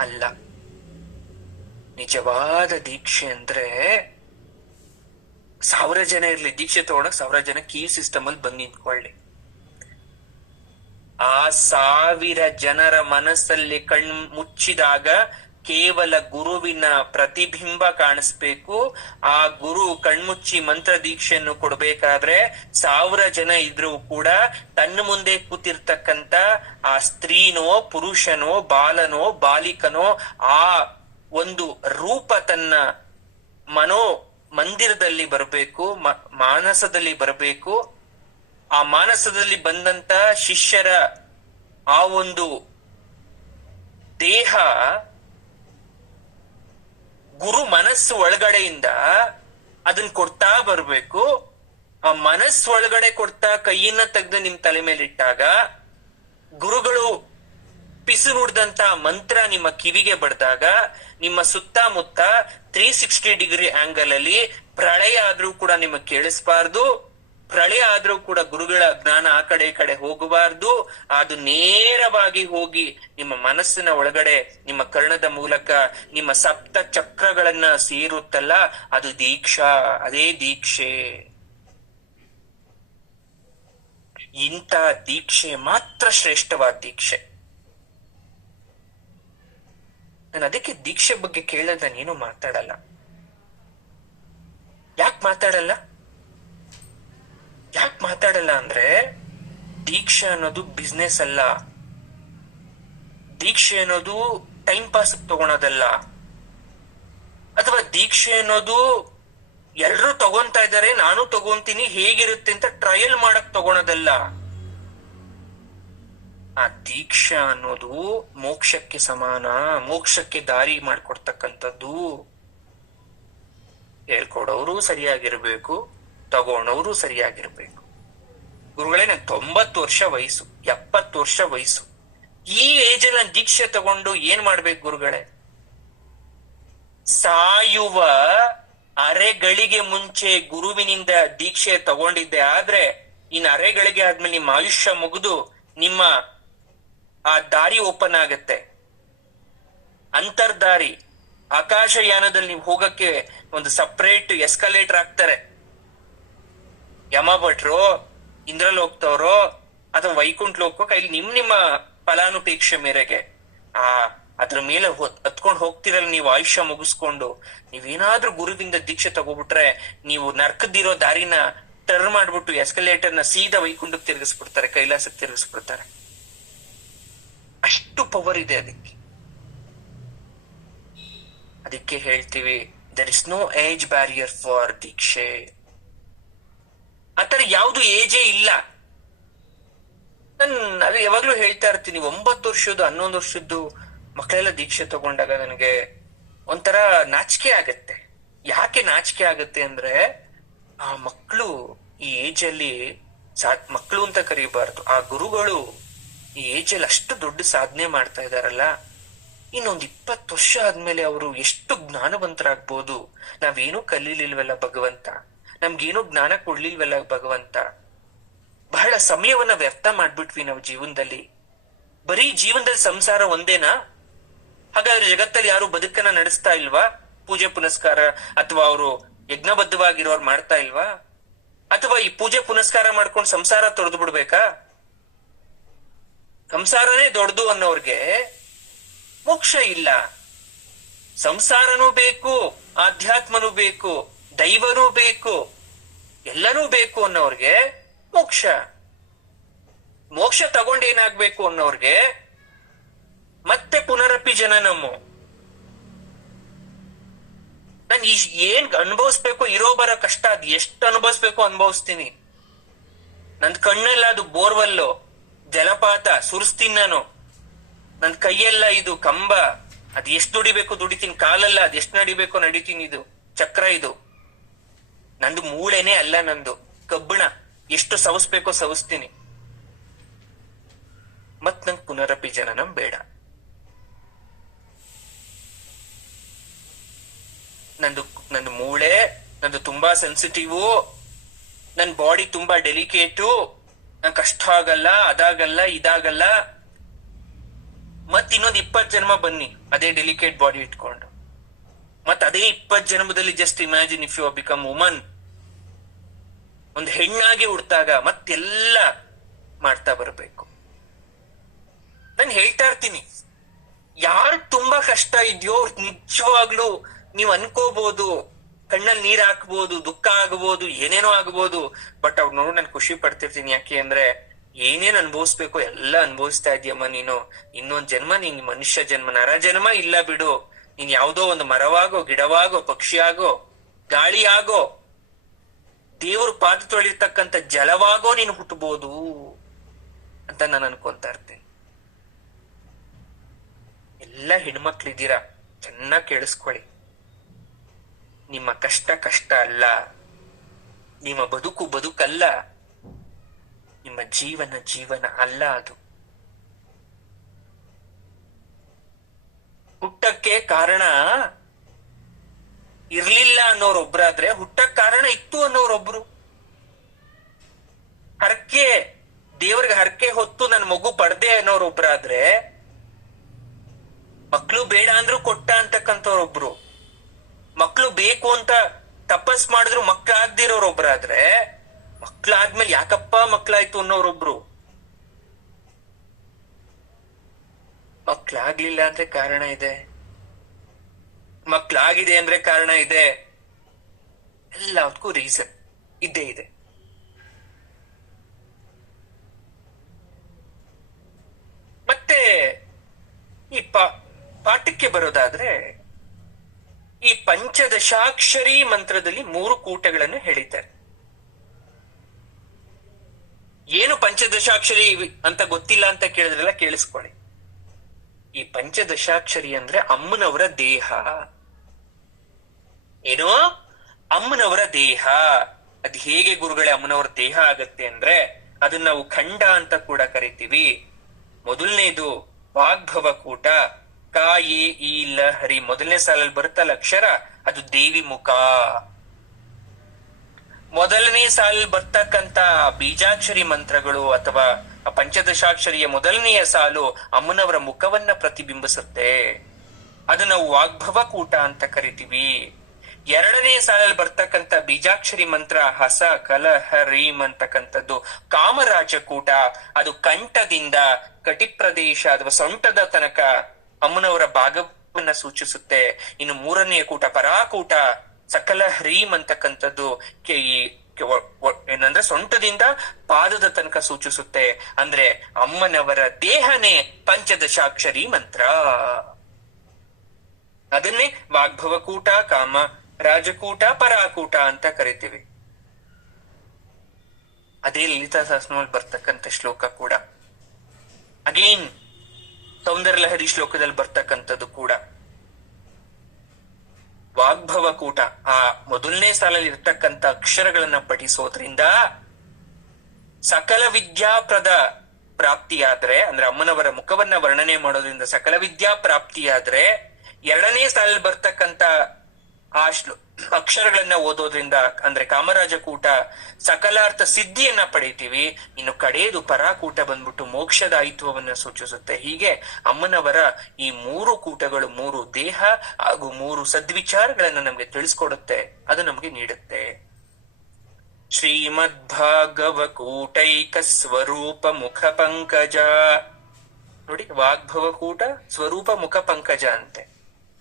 ಅಲ್ಲ. ನಿಜವಾದ ದೀಕ್ಷೆ ಅಂದ್ರೆ 1000 ಜನ ಇರ್ಲಿ, ದೀಕ್ಷೆ ತಗೊಳಕ್ 1000 ಜನ ಕ್ಯೂ ಸಿಸ್ಟಮ್ ಅಲ್ಲಿ ಬಂದ್ ನಿಂತ್ಕೊಳ್ಳಿ. ಆ 1000 ಜನರ ಮನಸ್ಸಲ್ಲಿ ಕಣ್ ಮುಚ್ಚಿದಾಗ ಕೇವಲ ಗುರುವಿನ ಪ್ರತಿಬಿಂಬ ಕಾಣಿಸ್ಬೇಕು. ಆ ಗುರು ಕಣ್ಮುಚ್ಚಿ ಮಂತ್ರ ದೀಕ್ಷೆಯನ್ನು ಕೊಡ್ಬೇಕಾದ್ರೆ 1000 ಜನ ಇದ್ರೂ ಕೂಡ ತನ್ನ ಮುಂದೆ ಕೂತಿರ್ತಕ್ಕಂತ ಆ ಸ್ತ್ರೀನೋ ಪುರುಷನೋ ಬಾಲನೋ ಬಾಲಿಕನೋ ಆ ಒಂದು ರೂಪ ತನ್ನ ಮನೋ ಮಂದಿರದಲ್ಲಿ ಬರಬೇಕು, ಮಾನಸದಲ್ಲಿ ಬರಬೇಕು. ಆ ಮಾನಸದಲ್ಲಿ ಬಂದಂತ ಶಿಷ್ಯರ ಆ ಒಂದು ದೇಹ ಗುರು ಮನಸ್ಸು ಒಳಗಡೆಯಿಂದ ಅದನ್ನ ಕೊಡ್ತಾ ಬರ್ಬೇಕು. ಆ ಮನಸ್ಸು ಒಳಗಡೆ ಕೊಡ್ತಾ ಕೈಯನ್ನ ತೆಗೆದು ನಿಮ್ ತಲೆ ಮೇಲೆ ಇಟ್ಟಾಗ ಗುರುಗಳು ಪಿಸು ನುಡ್ದಂತ ಮಂತ್ರ ನಿಮ್ಮ ಕಿವಿಗೆ ಬಡ್ದಾಗ ನಿಮ್ಮ ಸುತ್ತಮುತ್ತ 360 ಆಂಗಲ್ ಅಲ್ಲಿ ಪ್ರಳಯ ಆದ್ರೂ ಕೂಡ ನಿಮಗೆ ಕೇಳಿಸ್ಬಾರ್ದು. ಪ್ರಳಯ ಆದ್ರೂ ಕೂಡ ಗುರುಗಳ ಜ್ಞಾನ ಆ ಕಡೆ ಈ ಕಡೆ ಹೋಗಬಾರ್ದು. ಅದು ನೇರವಾಗಿ ಹೋಗಿ ನಿಮ್ಮ ಮನಸ್ಸಿನ ಒಳಗಡೆ ನಿಮ್ಮ ಕರ್ಣದ ಮೂಲಕ ನಿಮ್ಮ ಸಪ್ತ ಚಕ್ರಗಳನ್ನ ಸೇರುತ್ತಲ್ಲ, ಅದು ದೀಕ್ಷಾ. ಅದೇ ದೀಕ್ಷೆ. ಇಂಥ ದೀಕ್ಷೆ ಮಾತ್ರ ಶ್ರೇಷ್ಠವಾದ ದೀಕ್ಷೆ. ನಾನು ಅದಕ್ಕೆ ದೀಕ್ಷೆ ಬಗ್ಗೆ ಕೇಳಿದ್ರೆ ನಾನೇನು ಮಾತಾಡಲ್ಲ. ಯಾಕೆ ಮಾತಾಡಲ್ಲ ಅಂದ್ರೆ, ದೀಕ್ಷೆ ಅನ್ನೋದು ಬಿಸ್ನೆಸ್ ಅಲ್ಲ. ದೀಕ್ಷೆ ಅನ್ನೋದು ಟೈಮ್ ಪಾಸ್ ತಗೊಳೋದಲ್ಲ. ಅಥವಾ ದೀಕ್ಷೆ ಅನ್ನೋದು ಎಲ್ರೂ ತಗೊಂತಾ ಇದ್ದಾರೆ ನಾನು ತಗೊಂತೀನಿ ಹೇಗಿರುತ್ತೆ ಅಂತ ಟ್ರಯಲ್ ಮಾಡಕ್ ತಗೊಳೋದಲ್ಲ. ಆ ದೀಕ್ಷಾ ಅನ್ನೋದು ಮೋಕ್ಷಕ್ಕೆ ಸಮಾನ, ಮೋಕ್ಷಕ್ಕೆ ದಾರಿ ಮಾಡ್ಕೊಡ್ತಕ್ಕಂಥದ್ದು. ಹೇಳ್ಕೊಡೋರು ಸರಿಯಾಗಿರ್ಬೇಕು, ತಗೊಂಡವರು ಸರಿಯಾಗಿರ್ಬೇಕು. ಗುರುಗಳೇ, ನನ್ 90 ವರ್ಷ ವಯಸ್ಸು, 70 ವರ್ಷ ವಯಸ್ಸು. ಈ ಏಜ್ ಅಲ್ಲಿ ನಾನು ದೀಕ್ಷೆ ತಗೊಂಡು ಏನ್ ಮಾಡ್ಬೇಕು ಗುರುಗಳೇ? ಸಾಯುವ ಅರೆಗಳಿಗೆ ಮುಂಚೆ ಗುರುವಿನಿಂದ ದೀಕ್ಷೆ ತಗೊಂಡಿದ್ದೆ ಆದ್ರೆ ಇನ್ ಅರೆಗಳಿಗೆ ಆದ್ಮೇಲೆ ನಿಮ್ಮ ಆಯುಷ್ಯ ಮುಗಿದು ನಿಮ್ಮ ಆ ದಾರಿ ಓಪನ್ ಆಗತ್ತೆ. ಅಂತರ್ದಾರಿ ಆಕಾಶಯಾನದಲ್ಲಿ ನೀವು ಹೋಗಕ್ಕೆ ಒಂದು ಸಪರೇಟ್ ಎಸ್ಕಲೇಟರ್ ಹಾಕ್ತಾರೆ. ಯಮ ಭಟ್ರು ಇಂದ್ರಲ್ಲಿ ಹೋಗ್ತವ್ರೋ ಅಥವಾ ವೈಕುಂಠ ಲೋಕಕ್ಕೆ ಇಲ್ಲಿ ನಿಮ್ಮ ಫಲಾನುಪೇಕ್ಷೆ ಮೇರೆಗೆ ಅದ್ರ ಮೇಲೆ ಹತ್ಕೊಂಡು ಹೋಗ್ತಿರಲ್ಲ ನೀವು ಆಯುಷ್ಯ ಮುಗಿಸ್ಕೊಂಡು. ನೀವೇನಾದ್ರೂ ಗುರುವಿಂದ ದೀಕ್ಷೆ ತಗೋಬಿಟ್ರೆ ನೀವು ನರ್ಕದಿರೋ ದಾರಿನ ಟರ್ನ್ ಮಾಡ್ಬಿಟ್ಟು ಎಸ್ಕಲೇಟರ್ನ ಸೀದಾ ವೈಕುಂಠಕ್ಕೆ ತಿರುಗಿಸ್ಬಿಡ್ತಾರೆ, ಕೈಲಾಸಕ್ಕೆ ತಿರುಗಿಸ್ಬಿಡ್ತಾರೆ. ಅಷ್ಟು ಪವರ್ ಇದೆ ಅದಕ್ಕೆ ಹೇಳ್ತೀವಿ, there is no age barrier for ದೀಕ್ಷೆ. ಆತರ ಯಾವ್ದು ಏಜೇ ಇಲ್ಲ. ಅದು ಯಾವಾಗ್ಲೂ ಹೇಳ್ತಾ ಇರ್ತೀನಿ, 9 ವರ್ಷದ್ದು 11 ವರ್ಷದ್ದು ಮಕ್ಕಳೆಲ್ಲ ದೀಕ್ಷೆ ತಗೊಂಡಾಗ ನನಗೆ ಒಂಥರ ನಾಚಿಕೆ ಆಗತ್ತೆ. ಯಾಕೆ ನಾಚಿಕೆ ಆಗತ್ತೆ ಅಂದ್ರೆ, ಆ ಮಕ್ಕಳು ಈ ಏಜ್ ಅಲ್ಲಿ ಮಕ್ಕಳು ಅಂತ ಕರೀಬಾರ್ದು, ಆ ಗುರುಗಳು ಈ ಏಜ್ ಅಲ್ಲಿ ಅಷ್ಟು ದೊಡ್ಡ ಸಾಧನೆ ಮಾಡ್ತಾ ಇದಾರಲ್ಲ, ಇನ್ನೊಂದು 20 ವರ್ಷ ಆದ್ಮೇಲೆ ಅವರು ಎಷ್ಟು ಜ್ಞಾನವಂತರಾಗ್ಬೋದು. ನಾವೇನೂ ಕಲೀಲಿಲ್ವಲ್ಲ ಭಗವಂತ, ನಮ್ಗೇನೋ ಜ್ಞಾನ ಕೊಡ್ಲಿಲ್ವಲ್ಲ ಭಗವಂತ. ಬಹಳ ಸಮಯವನ್ನ ವ್ಯರ್ಥ ಮಾಡ್ಬಿಟ್ವಿ ನಾವು ಜೀವನದಲ್ಲಿ. ಬರೀ ಜೀವನದಲ್ಲಿ ಸಂಸಾರ ಒಂದೇನಾ? ಹಾಗಾದ್ರೆ ಜಗತ್ತಲ್ಲಿ ಯಾರು ಬದುಕನ್ನ ನಡೆಸ್ತಾ ಇಲ್ವಾ? ಪೂಜೆ ಪುನಸ್ಕಾರ ಅಥವಾ ಅವರು ಯಜ್ಞಬದ್ಧವಾಗಿರೋರು ಮಾಡ್ತಾ ಇಲ್ವಾ? ಅಥವಾ ಈ ಪೂಜೆ ಪುನಸ್ಕಾರ ಮಾಡ್ಕೊಂಡು ಸಂಸಾರ ತೊರೆದು ಬಿಡ್ಬೇಕಾ? ಸಂಸಾರನೇ ದೊಡ್ಡದು ಅನ್ನೋರ್ಗೆ ಮೋಕ್ಷ ಇಲ್ಲ. ಸಂಸಾರನೂ ಬೇಕು, ಆಧ್ಯಾತ್ಮನೂ ಬೇಕು, ದೈವನೂ ಬೇಕು, ಎಲ್ಲನೂ ಬೇಕು ಅನ್ನೋರ್ಗೆ ಮೋಕ್ಷ. ಮೋಕ್ಷ ತಗೊಂಡೇನಾಗ್ಬೇಕು ಅನ್ನೋರ್ಗೆ ಮತ್ತೆ ಪುನರಪಿ ಜನನಮು. ನಾನು ಏನ್ ಅನುಭವಿಸ್ಬೇಕು, ಇರೋ ಬರೋ ಕಷ್ಟ ಅದ್ ಎಷ್ಟು ಅನುಭವಿಸ್ಬೇಕು ಅನುಭವಿಸ್ತೀನಿ. ನನ್ ಕಣ್ಣೆಲ್ಲ ಅದು ಬೋರ್ವೆಲ್ಲು, ಜಲಪಾತ ಸುರಿಸ್ತೀನಿ ನಾನು. ನನ್ ಕೈಯೆಲ್ಲ ಇದು ಕಂಬ, ಅದ್ ಎಷ್ಟು ದುಡಿಬೇಕು ದುಡಿತೀನಿ. ಕಾಲೆಲ್ಲ ಅದ್ ಎಷ್ಟು ನಡಿಬೇಕು ನಡಿತೀನಿ. ಇದು ಚಕ್ರ, ಇದು ನಂದು ಮೂಳೆನೆ ಅಲ್ಲ, ನಂದು ಕಬ್ಬಣ. ಎಷ್ಟು ಸವಸ್ಬೇಕೋ ಸವಸ್ತೀನಿ. ಮತ್ ನಂಗೆ ಪುನರಪಿ ಜನನಂ ಬೇಡ. ನಂದು ಮೂಳೆ ನಂದು ತುಂಬಾ ಸೆನ್ಸಿಟಿವ್, ನನ್ ಬಾಡಿ ತುಂಬಾ ಡೆಲಿಕೇಟು, ನಂಗೆ ಕಷ್ಟ ಆಗಲ್ಲ, ಅದಾಗಲ್ಲ, ಇದಾಗಲ್ಲ. ಮತ್ ಇನ್ನೊಂದು 20 ಜನ್ಮ ಬನ್ನಿ ಅದೇ ಡೆಲಿಕೇಟ್ ಬಾಡಿ ಇಟ್ಕೊಂಡು. ಮತ್ ಅದೇ 20 ಜನ್ಮದಲ್ಲಿ just imagine if you become woman, ಒಂದು ಹೆಣ್ಣಾಗಿ ಹುಡ್ತಾಗ ಮತ್ತೆಲ್ಲ ಮಾಡ್ತಾ ಬರ್ಬೇಕು. ನಾನು ಹೇಳ್ತಾ ಇರ್ತೀನಿ, ಯಾರು ತುಂಬಾ ಕಷ್ಟ ಇದೆಯೋ ನಿಜವಾಗ್ಲೂ ನೀವ್ ಅನ್ಕೋಬಹುದು, ಕಣ್ಣಲ್ಲಿ ನೀರ್ ಹಾಕ್ಬೋದು, ದುಃಖ ಆಗ್ಬೋದು, ಏನೇನೋ ಆಗ್ಬೋದು. ಬಟ್ ಅವ್ರು ನೋಡು ನಾನು ಖುಷಿ ಪಡ್ತಿರ್ತೀನಿ. ಯಾಕೆ ಅಂದ್ರೆ ಏನೇನ್ ಅನ್ಭವಿಸ್ಬೇಕು ಎಲ್ಲ ಅನ್ಭವಿಸ್ತಾ ಇದೀಯಮ್ಮ ನೀನು. ಇನ್ನೊಂದ್ ಜನ್ಮ ನೀನ್ ಮನುಷ್ಯ ಜನ್ಮ, ನರ ಜನ್ಮ ಇಲ್ಲ ಬಿಡು. ನೀನ್ ಯಾವ್ದೋ ಒಂದು ಮರವಾಗೋ, ಗಿಡವಾಗೋ, ಪಕ್ಷಿಯಾಗೋ, ಗಾಳಿಯಾಗೋ, ದೇವ್ರು ಪಾದ ತೊಳಿರ್ತಕ್ಕಂಥ ಜಲವಾಗೋ ನೀನು ಹುಟ್ಟಬಹುದು ಅಂತ ನಾನು ಅನ್ಕೊಂತಾ ಇರ್ತೇನೆ. ಎಲ್ಲ ಹೆಣ್ಮಕ್ಳಿದ್ದೀರಾ, ಚೆನ್ನಾಗಿ ಕೇಳಿಸ್ಕೊಳ್ಳಿ. ನಿಮ್ಮ ಕಷ್ಟ ಕಷ್ಟ ಅಲ್ಲ, ನಿಮ್ಮ ಬದುಕು ಬದುಕಲ್ಲ, ನಿಮ್ಮ ಜೀವನ ಜೀವನ ಅಲ್ಲ. ಅದು ಹುಟ್ಟಕ್ಕೆ ಕಾರಣ ಇರ್ಲಿಲ್ಲ ಅನ್ನೋರೊಬ್ರಾದ್ರೆ ಹುಟ್ಟಕ್ ಕಾರಣ ಇತ್ತು ಅನ್ನೋರೊಬ್ರು. ಹರಕೆ ದೇವ್ರಿಗೆ ಹರಕೆ ಹೊತ್ತು ನನ್ ಮಗು ಪಡ್ದೆ ಅನ್ನೋರೊಬ್ರಾದ್ರೆ, ಮಕ್ಳು ಬೇಡ ಅಂದ್ರೂ ಕೊಟ್ಟ ಅಂತಕ್ಕಂಥವ್ರೊಬ್ರು, ಮಕ್ಳು ಬೇಕು ಅಂತ ತಪಸ್ ಮಾಡಿದ್ರು ಮಕ್ಳಾಗ್ದಿರೋರೊಬ್ರಾದ್ರೆ, ಮಕ್ಳಾದ್ಮೇಲೆ ಯಾಕಪ್ಪ ಮಕ್ಳಾಯ್ತು ಅನ್ನೋರೊಬ್ರು, ಮಕ್ಳಾಗ್ಲಿಲ್ಲ ಅಂದ್ರೆ ಕಾರಣ ಇದೆ, ಮಕ್ಳಾಗಿದೆ ಅಂದ್ರೆ ಕಾರಣ ಇದೆ. ಎಲ್ಲದಕ್ಕೂ ರೀಸನ್ ಇದ್ದೇ ಇದೆ. ಮತ್ತೆ ಈ ಪಾಠಕ್ಕೆ ಬರೋದಾದ್ರೆ, ಈ ಪಂಚದಶಾಕ್ಷರಿ ಮಂತ್ರದಲ್ಲಿ 3 ಕೂಟಗಳನ್ನು ಹೇಳಿದ್ದಾರೆ. ಏನು ಪಂಚದಶಾಕ್ಷರಿ ಅಂತ ಗೊತ್ತಿಲ್ಲ ಅಂತ ಕೇಳಿದ್ರೆಲ್ಲ ಕೇಳಿಸ್ಕೊಳ್ಳಿ. ಈ ಪಂಚದಶಾಕ್ಷರಿ ಅಂದ್ರೆ ಅಮ್ಮನವರ ದೇಹ. ಏನು? ಅಮ್ಮನವರ ದೇಹ. ಅದ್ ಹೇಗೆ ಗುರುಗಳೇ ಅಮ್ಮನವರ ದೇಹ ಆಗತ್ತೆ ಅಂದ್ರೆ, ಅದನ್ನ ನಾವು ಖಂಡ ಅಂತ ಕೂಡ ಕರಿತೀವಿ. ಮೊದಲನೇದು ವಾಗ್ಭವ ಕೂಟ, ಕ ಎ ಈ ಲ ಹರಿ, ಮೊದಲನೇ ಸಾಲಲ್ಲಿ ಬರುತ್ತಲ್ಲ ಅಕ್ಷರ, ಅದು ದೇವಿ ಮುಖ. ಮೊದಲನೇ ಸಾಲಲ್ಲಿ ಬರ್ತಕ್ಕಂತ ಬೀಜಾಕ್ಷರಿ ಮಂತ್ರಗಳು ಅಥವಾ ಪಂಚದಶಾಕ್ಷರಿಯ ಮೊದಲನೆಯ ಸಾಲು ಅಮ್ಮನವರ ಮುಖವನ್ನ ಪ್ರತಿಬಿಂಬಿಸುತ್ತೆ. ಅದು ನಾವು ವಾಗ್ಭವ ಕೂಟ ಅಂತ ಕರಿತೀವಿ. ಎರಡನೇ ಸಾಲಲ್ಲಿ ಬರ್ತಕ್ಕಂಥ ಬೀಜಾಕ್ಷರಿ ಮಂತ್ರ ಹಸ ಕಲ ಹರೀಮ್ ಅಂತಕ್ಕಂಥದ್ದು ಕಾಮರಾಜ ಕೂಟ. ಅದು ಕಂಠದಿಂದ ಕಟಿಪ್ರದೇಶ ಅಥವಾ ಸೊಂಟದ ತನಕ ಅಮ್ಮನವರ ಭಾಗವನ್ನ ಸೂಚಿಸುತ್ತೆ. ಇನ್ನು ಮೂರನೆಯ ಕೂಟ ಪರಾಕೂಟ ಸಕಲ ಹರೀಮ್ ಅಂತಕ್ಕಂಥದ್ದು ಏನಂದ್ರೆ ಸೊಂಟದಿಂದ ಪಾದದ ತನಕ ಸೂಚಿಸುತ್ತೆ. ಅಂದ್ರೆ ಅಮ್ಮನವರ ದೇಹನೇ ಪಂಚದಶಾಕ್ಷರಿ ಮಂತ್ರ. ಅದನ್ನೇ ವಾಗ್ಭವ ಕೂಟ, ಕಾಮ ರಾಜಕೂಟ, ಪರಾಕೂಟ ಅಂತ ಕರಿತೀವಿ. ಅದೇ ಲಲಿತಾ ಸಹಸ್ರನಾಮದಲ್ಲಿ ಬರ್ತಕ್ಕಂಥ ಶ್ಲೋಕ ಕೂಡ, ಅಗೇನ್ ಸೌಂದರ್ಯ ಲಹರಿ ಶ್ಲೋಕದಲ್ಲಿ ಬರ್ತಕ್ಕಂಥದ್ದು ಕೂಡ ವಾಗ್ಭವ ಕೂಟ. ಆ ಮೊದಲನೇ ಸಾಲಲ್ಲಿ ಇರ್ತಕ್ಕಂಥ ಅಕ್ಷರಗಳನ್ನ ಪಠಿಸೋದ್ರಿಂದ ಸಕಲ ವಿದ್ಯಾಪ್ರದ ಪ್ರಾಪ್ತಿಯಾದ್ರೆ, ಅಂದ್ರೆ ಅಮ್ಮನವರ ಮುಖವನ್ನ ವರ್ಣನೆ ಮಾಡೋದ್ರಿಂದ ಸಕಲ ವಿದ್ಯಾ ಪ್ರಾಪ್ತಿಯಾದ್ರೆ, ಎರಡನೇ ಸಾಲಲ್ಲಿ ಬರ್ತಕ್ಕಂಥ ಆ ಅಕ್ಷರಗಳನ್ನ ಓದೋದ್ರಿಂದ ಅಂದ್ರೆ ಕಾಮರಾಜ ಕೂಟ ಸಕಲಾರ್ಥ ಸಿದ್ಧಿಯನ್ನ ಪಡಿತೀವಿ. ಇನ್ನು ಕಡೆಯದು ಪರಾಕೂಟ ಬಂದ್ಬಿಟ್ಟು ಮೋಕ್ಷದಾಯಿತ್ವವನ್ನ ಸೂಚಿಸುತ್ತೆ. ಹೀಗೆ ಅಮ್ಮನವರ ಈ 3 ಕೂಟಗಳು 3 ದೇಹ ಹಾಗೂ 3 ಸದ್ವಿಚಾರಗಳನ್ನ ನಮ್ಗೆ ತಿಳಿಸ್ಕೊಡುತ್ತೆ, ಅದು ನಮ್ಗೆ ನೀಡುತ್ತೆ. ಶ್ರೀಮದ್ಭಾಗವ ಕೂಟೈಕ ಸ್ವರೂಪ ಮುಖ ಪಂಕಜ. ನೋಡಿ, ವಾಗ್ಭವ ಕೂಟ ಸ್ವರೂಪ ಮುಖ ಪಂಕಜ ಅಂತೆ.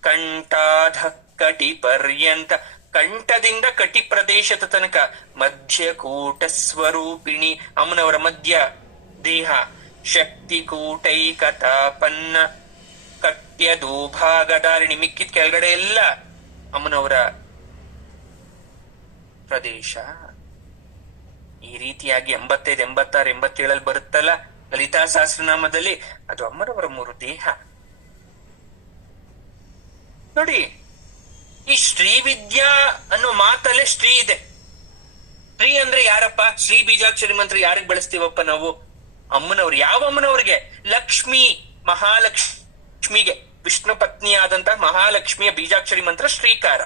ಕಂಠಾಧ ಕಟಿ ಪರ್ಯಂತ, ಕಂಠದಿಂದ ಕಟಿ ಪ್ರದೇಶದ ತನಕ ಮಧ್ಯಕೂಟ ಸ್ವರೂಪಿಣಿ ಅಮ್ಮನವರ ಮಧ್ಯ ದೇಹ. ಶಕ್ತಿ ಕೂಟೈಕತಾಪನ್ನ ಕಟ್ಯದು ಭಾಗಧಾರಿಣಿ, ಮಿಕ್ಕಿದ ಕೆಳಗಡೆ ಎಲ್ಲ ಅಮ್ಮನವರ ಪ್ರದೇಶ. ಈ ರೀತಿಯಾಗಿ 85, 86, 87 ಬರುತ್ತಲ್ಲ ಲಲಿತಾ ಸಹಸ್ರನಾಮದಲ್ಲಿ, ಅದು ಅಮ್ಮನವರ 3 ದೇಹ. ನೋಡಿ, ಈ ಶ್ರೀವಿದ್ಯಾ ಅನ್ನೋ ಮಾತಲ್ಲೇ ಶ್ರೀ ಇದೆ. ಶ್ರೀ ಅಂದ್ರೆ ಯಾರಪ್ಪ? ಶ್ರೀ ಬೀಜಾಕ್ಷರಿ ಮಂತ್ರ ಯಾರಿಗೆ ಬಳಸ್ತೀವಪ್ಪ ನಾವು? ಅಮ್ಮನವ್ರು. ಯಾವ ಅಮ್ಮನವ್ರಿಗೆ? ಲಕ್ಷ್ಮಿ, ಮಹಾಲಕ್ಷ್ಮಿಗೆ, ವಿಷ್ಣು ಪತ್ನಿಯಾದಂತಹ ಮಹಾಲಕ್ಷ್ಮಿಯ ಬೀಜಾಕ್ಷರಿ ಮಂತ್ರ ಶ್ರೀಕಾರ.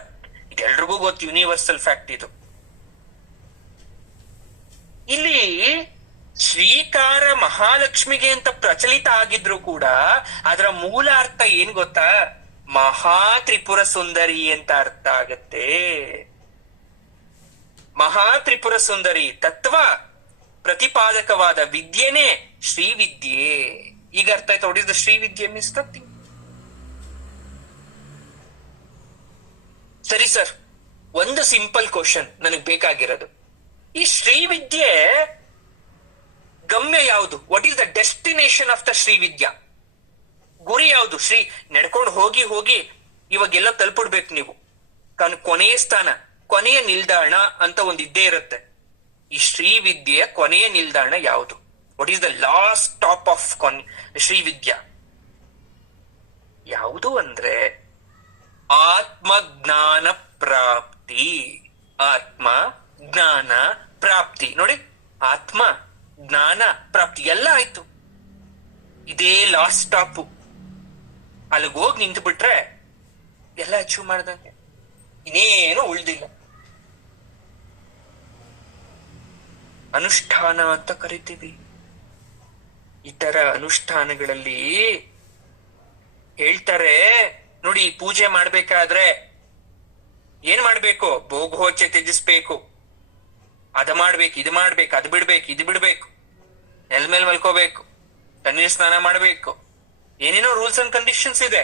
ಇದೆಲ್ರಿಗೂ ಗೊತ್ತು, ಯೂನಿವರ್ಸಲ್ ಫ್ಯಾಕ್ಟ್ ಇದು. ಇಲ್ಲಿ ಶ್ರೀಕಾರ ಮಹಾಲಕ್ಷ್ಮಿಗೆ ಅಂತ ಪ್ರಚಲಿತ ಆಗಿದ್ರು ಕೂಡ ಅದರ ಮೂಲ ಅರ್ಥ ಏನ್ ಗೊತ್ತಾ? ಮಹಾ ತ್ರಿಪುರ ಸುಂದರಿ ಅಂತ ಅರ್ಥ ಆಗತ್ತೆ. ಮಹಾ ತ್ರಿಪುರ ಸುಂದರಿ ತತ್ವ ಪ್ರತಿಪಾದಕವಾದ ವಿದ್ಯೆನೇ ಶ್ರೀವಿದ್ಯೆ. ಈಗ ಅರ್ಥ ಆಯ್ತು? What is the Srividya means nothing. ಸರಿ ಸರ್, ಒಂದು ಸಿಂಪಲ್ ಕ್ವಶನ್ ನನಗೆ ಬೇಕಾಗಿರೋದು, ಈ ಶ್ರೀವಿದ್ಯೆ ಗಮ್ಯ ಯಾವುದು? What is the destination of the Srividya? ಗುರಿ ಯಾವುದು? ಶ್ರೀ ನಡ್ಕೊಂಡು ಹೋಗಿ ಹೋಗಿ ಇವಾಗೆಲ್ಲ ತಲುಪಿಡ್ಬೇಕು ನೀವು, ಕೊನೆಯ ಸ್ಥಾನ, ಕೊನೆಯ ನಿಲ್ದಾಣ ಅಂತ ಒಂದು ಇದ್ದೇ ಇರುತ್ತೆ. ಈ ಶ್ರೀವಿದ್ಯೆಯ ಕೊನೆಯ ನಿಲ್ದಾಣ ಯಾವುದು? What is the last stop of Srividya? ಯಾವುದು ಅಂದ್ರೆ ಆತ್ಮಜ್ಞಾನ ಪ್ರಾಪ್ತಿ. ಪ್ರಾಪ್ತಿ. ಆತ್ಮ, ಜ್ಞಾನ, ಪ್ರಾಪ್ತಿ. ನೋಡಿ, ಆತ್ಮ, ಜ್ಞಾನ, ಪ್ರಾಪ್ತಿ ಎಲ್ಲ ಆಯ್ತು. ಇದೇ ಲಾಸ್ಟ್ ಸ್ಟಾಪ್. ಅಲ್ಲಿಗೆ ಹೋಗಿ ನಿಂತು ಬಿಟ್ರೆ ಎಲ್ಲ ಅಚೀವ್ ಮಾಡ್ದಂಗೆ, ಇನ್ನೇನು ಉಳ್ದಿಲ್ಲ. ಅನುಷ್ಠಾನ ಅಂತ ಕರಿತೀವಿ. ಇತರ ಅನುಷ್ಠಾನಗಳಲ್ಲಿ ಹೇಳ್ತಾರೆ ನೋಡಿ, ಪೂಜೆ ಮಾಡ್ಬೇಕಾದ್ರೆ ಏನ್ ಮಾಡ್ಬೇಕು? ಭೋಗೋಚೆ ತ್ಯಜಿಸ್ಬೇಕು, ಅದ ಮಾಡ್ಬೇಕು, ಇದು ಮಾಡ್ಬೇಕು, ಅದು ಬಿಡ್ಬೇಕು, ಇದು ಬಿಡ್ಬೇಕು, ನೆಲ ಮೇಲೆ ಮಲ್ಕೋಬೇಕು, ತಣ್ಣೀರ್ ಸ್ನಾನ ಮಾಡ್ಬೇಕು, ಏನೇನೋ ರೂಲ್ಸ್ ಅಂಡ್ ಕಂಡೀಷನ್ಸ್ ಇದೆ.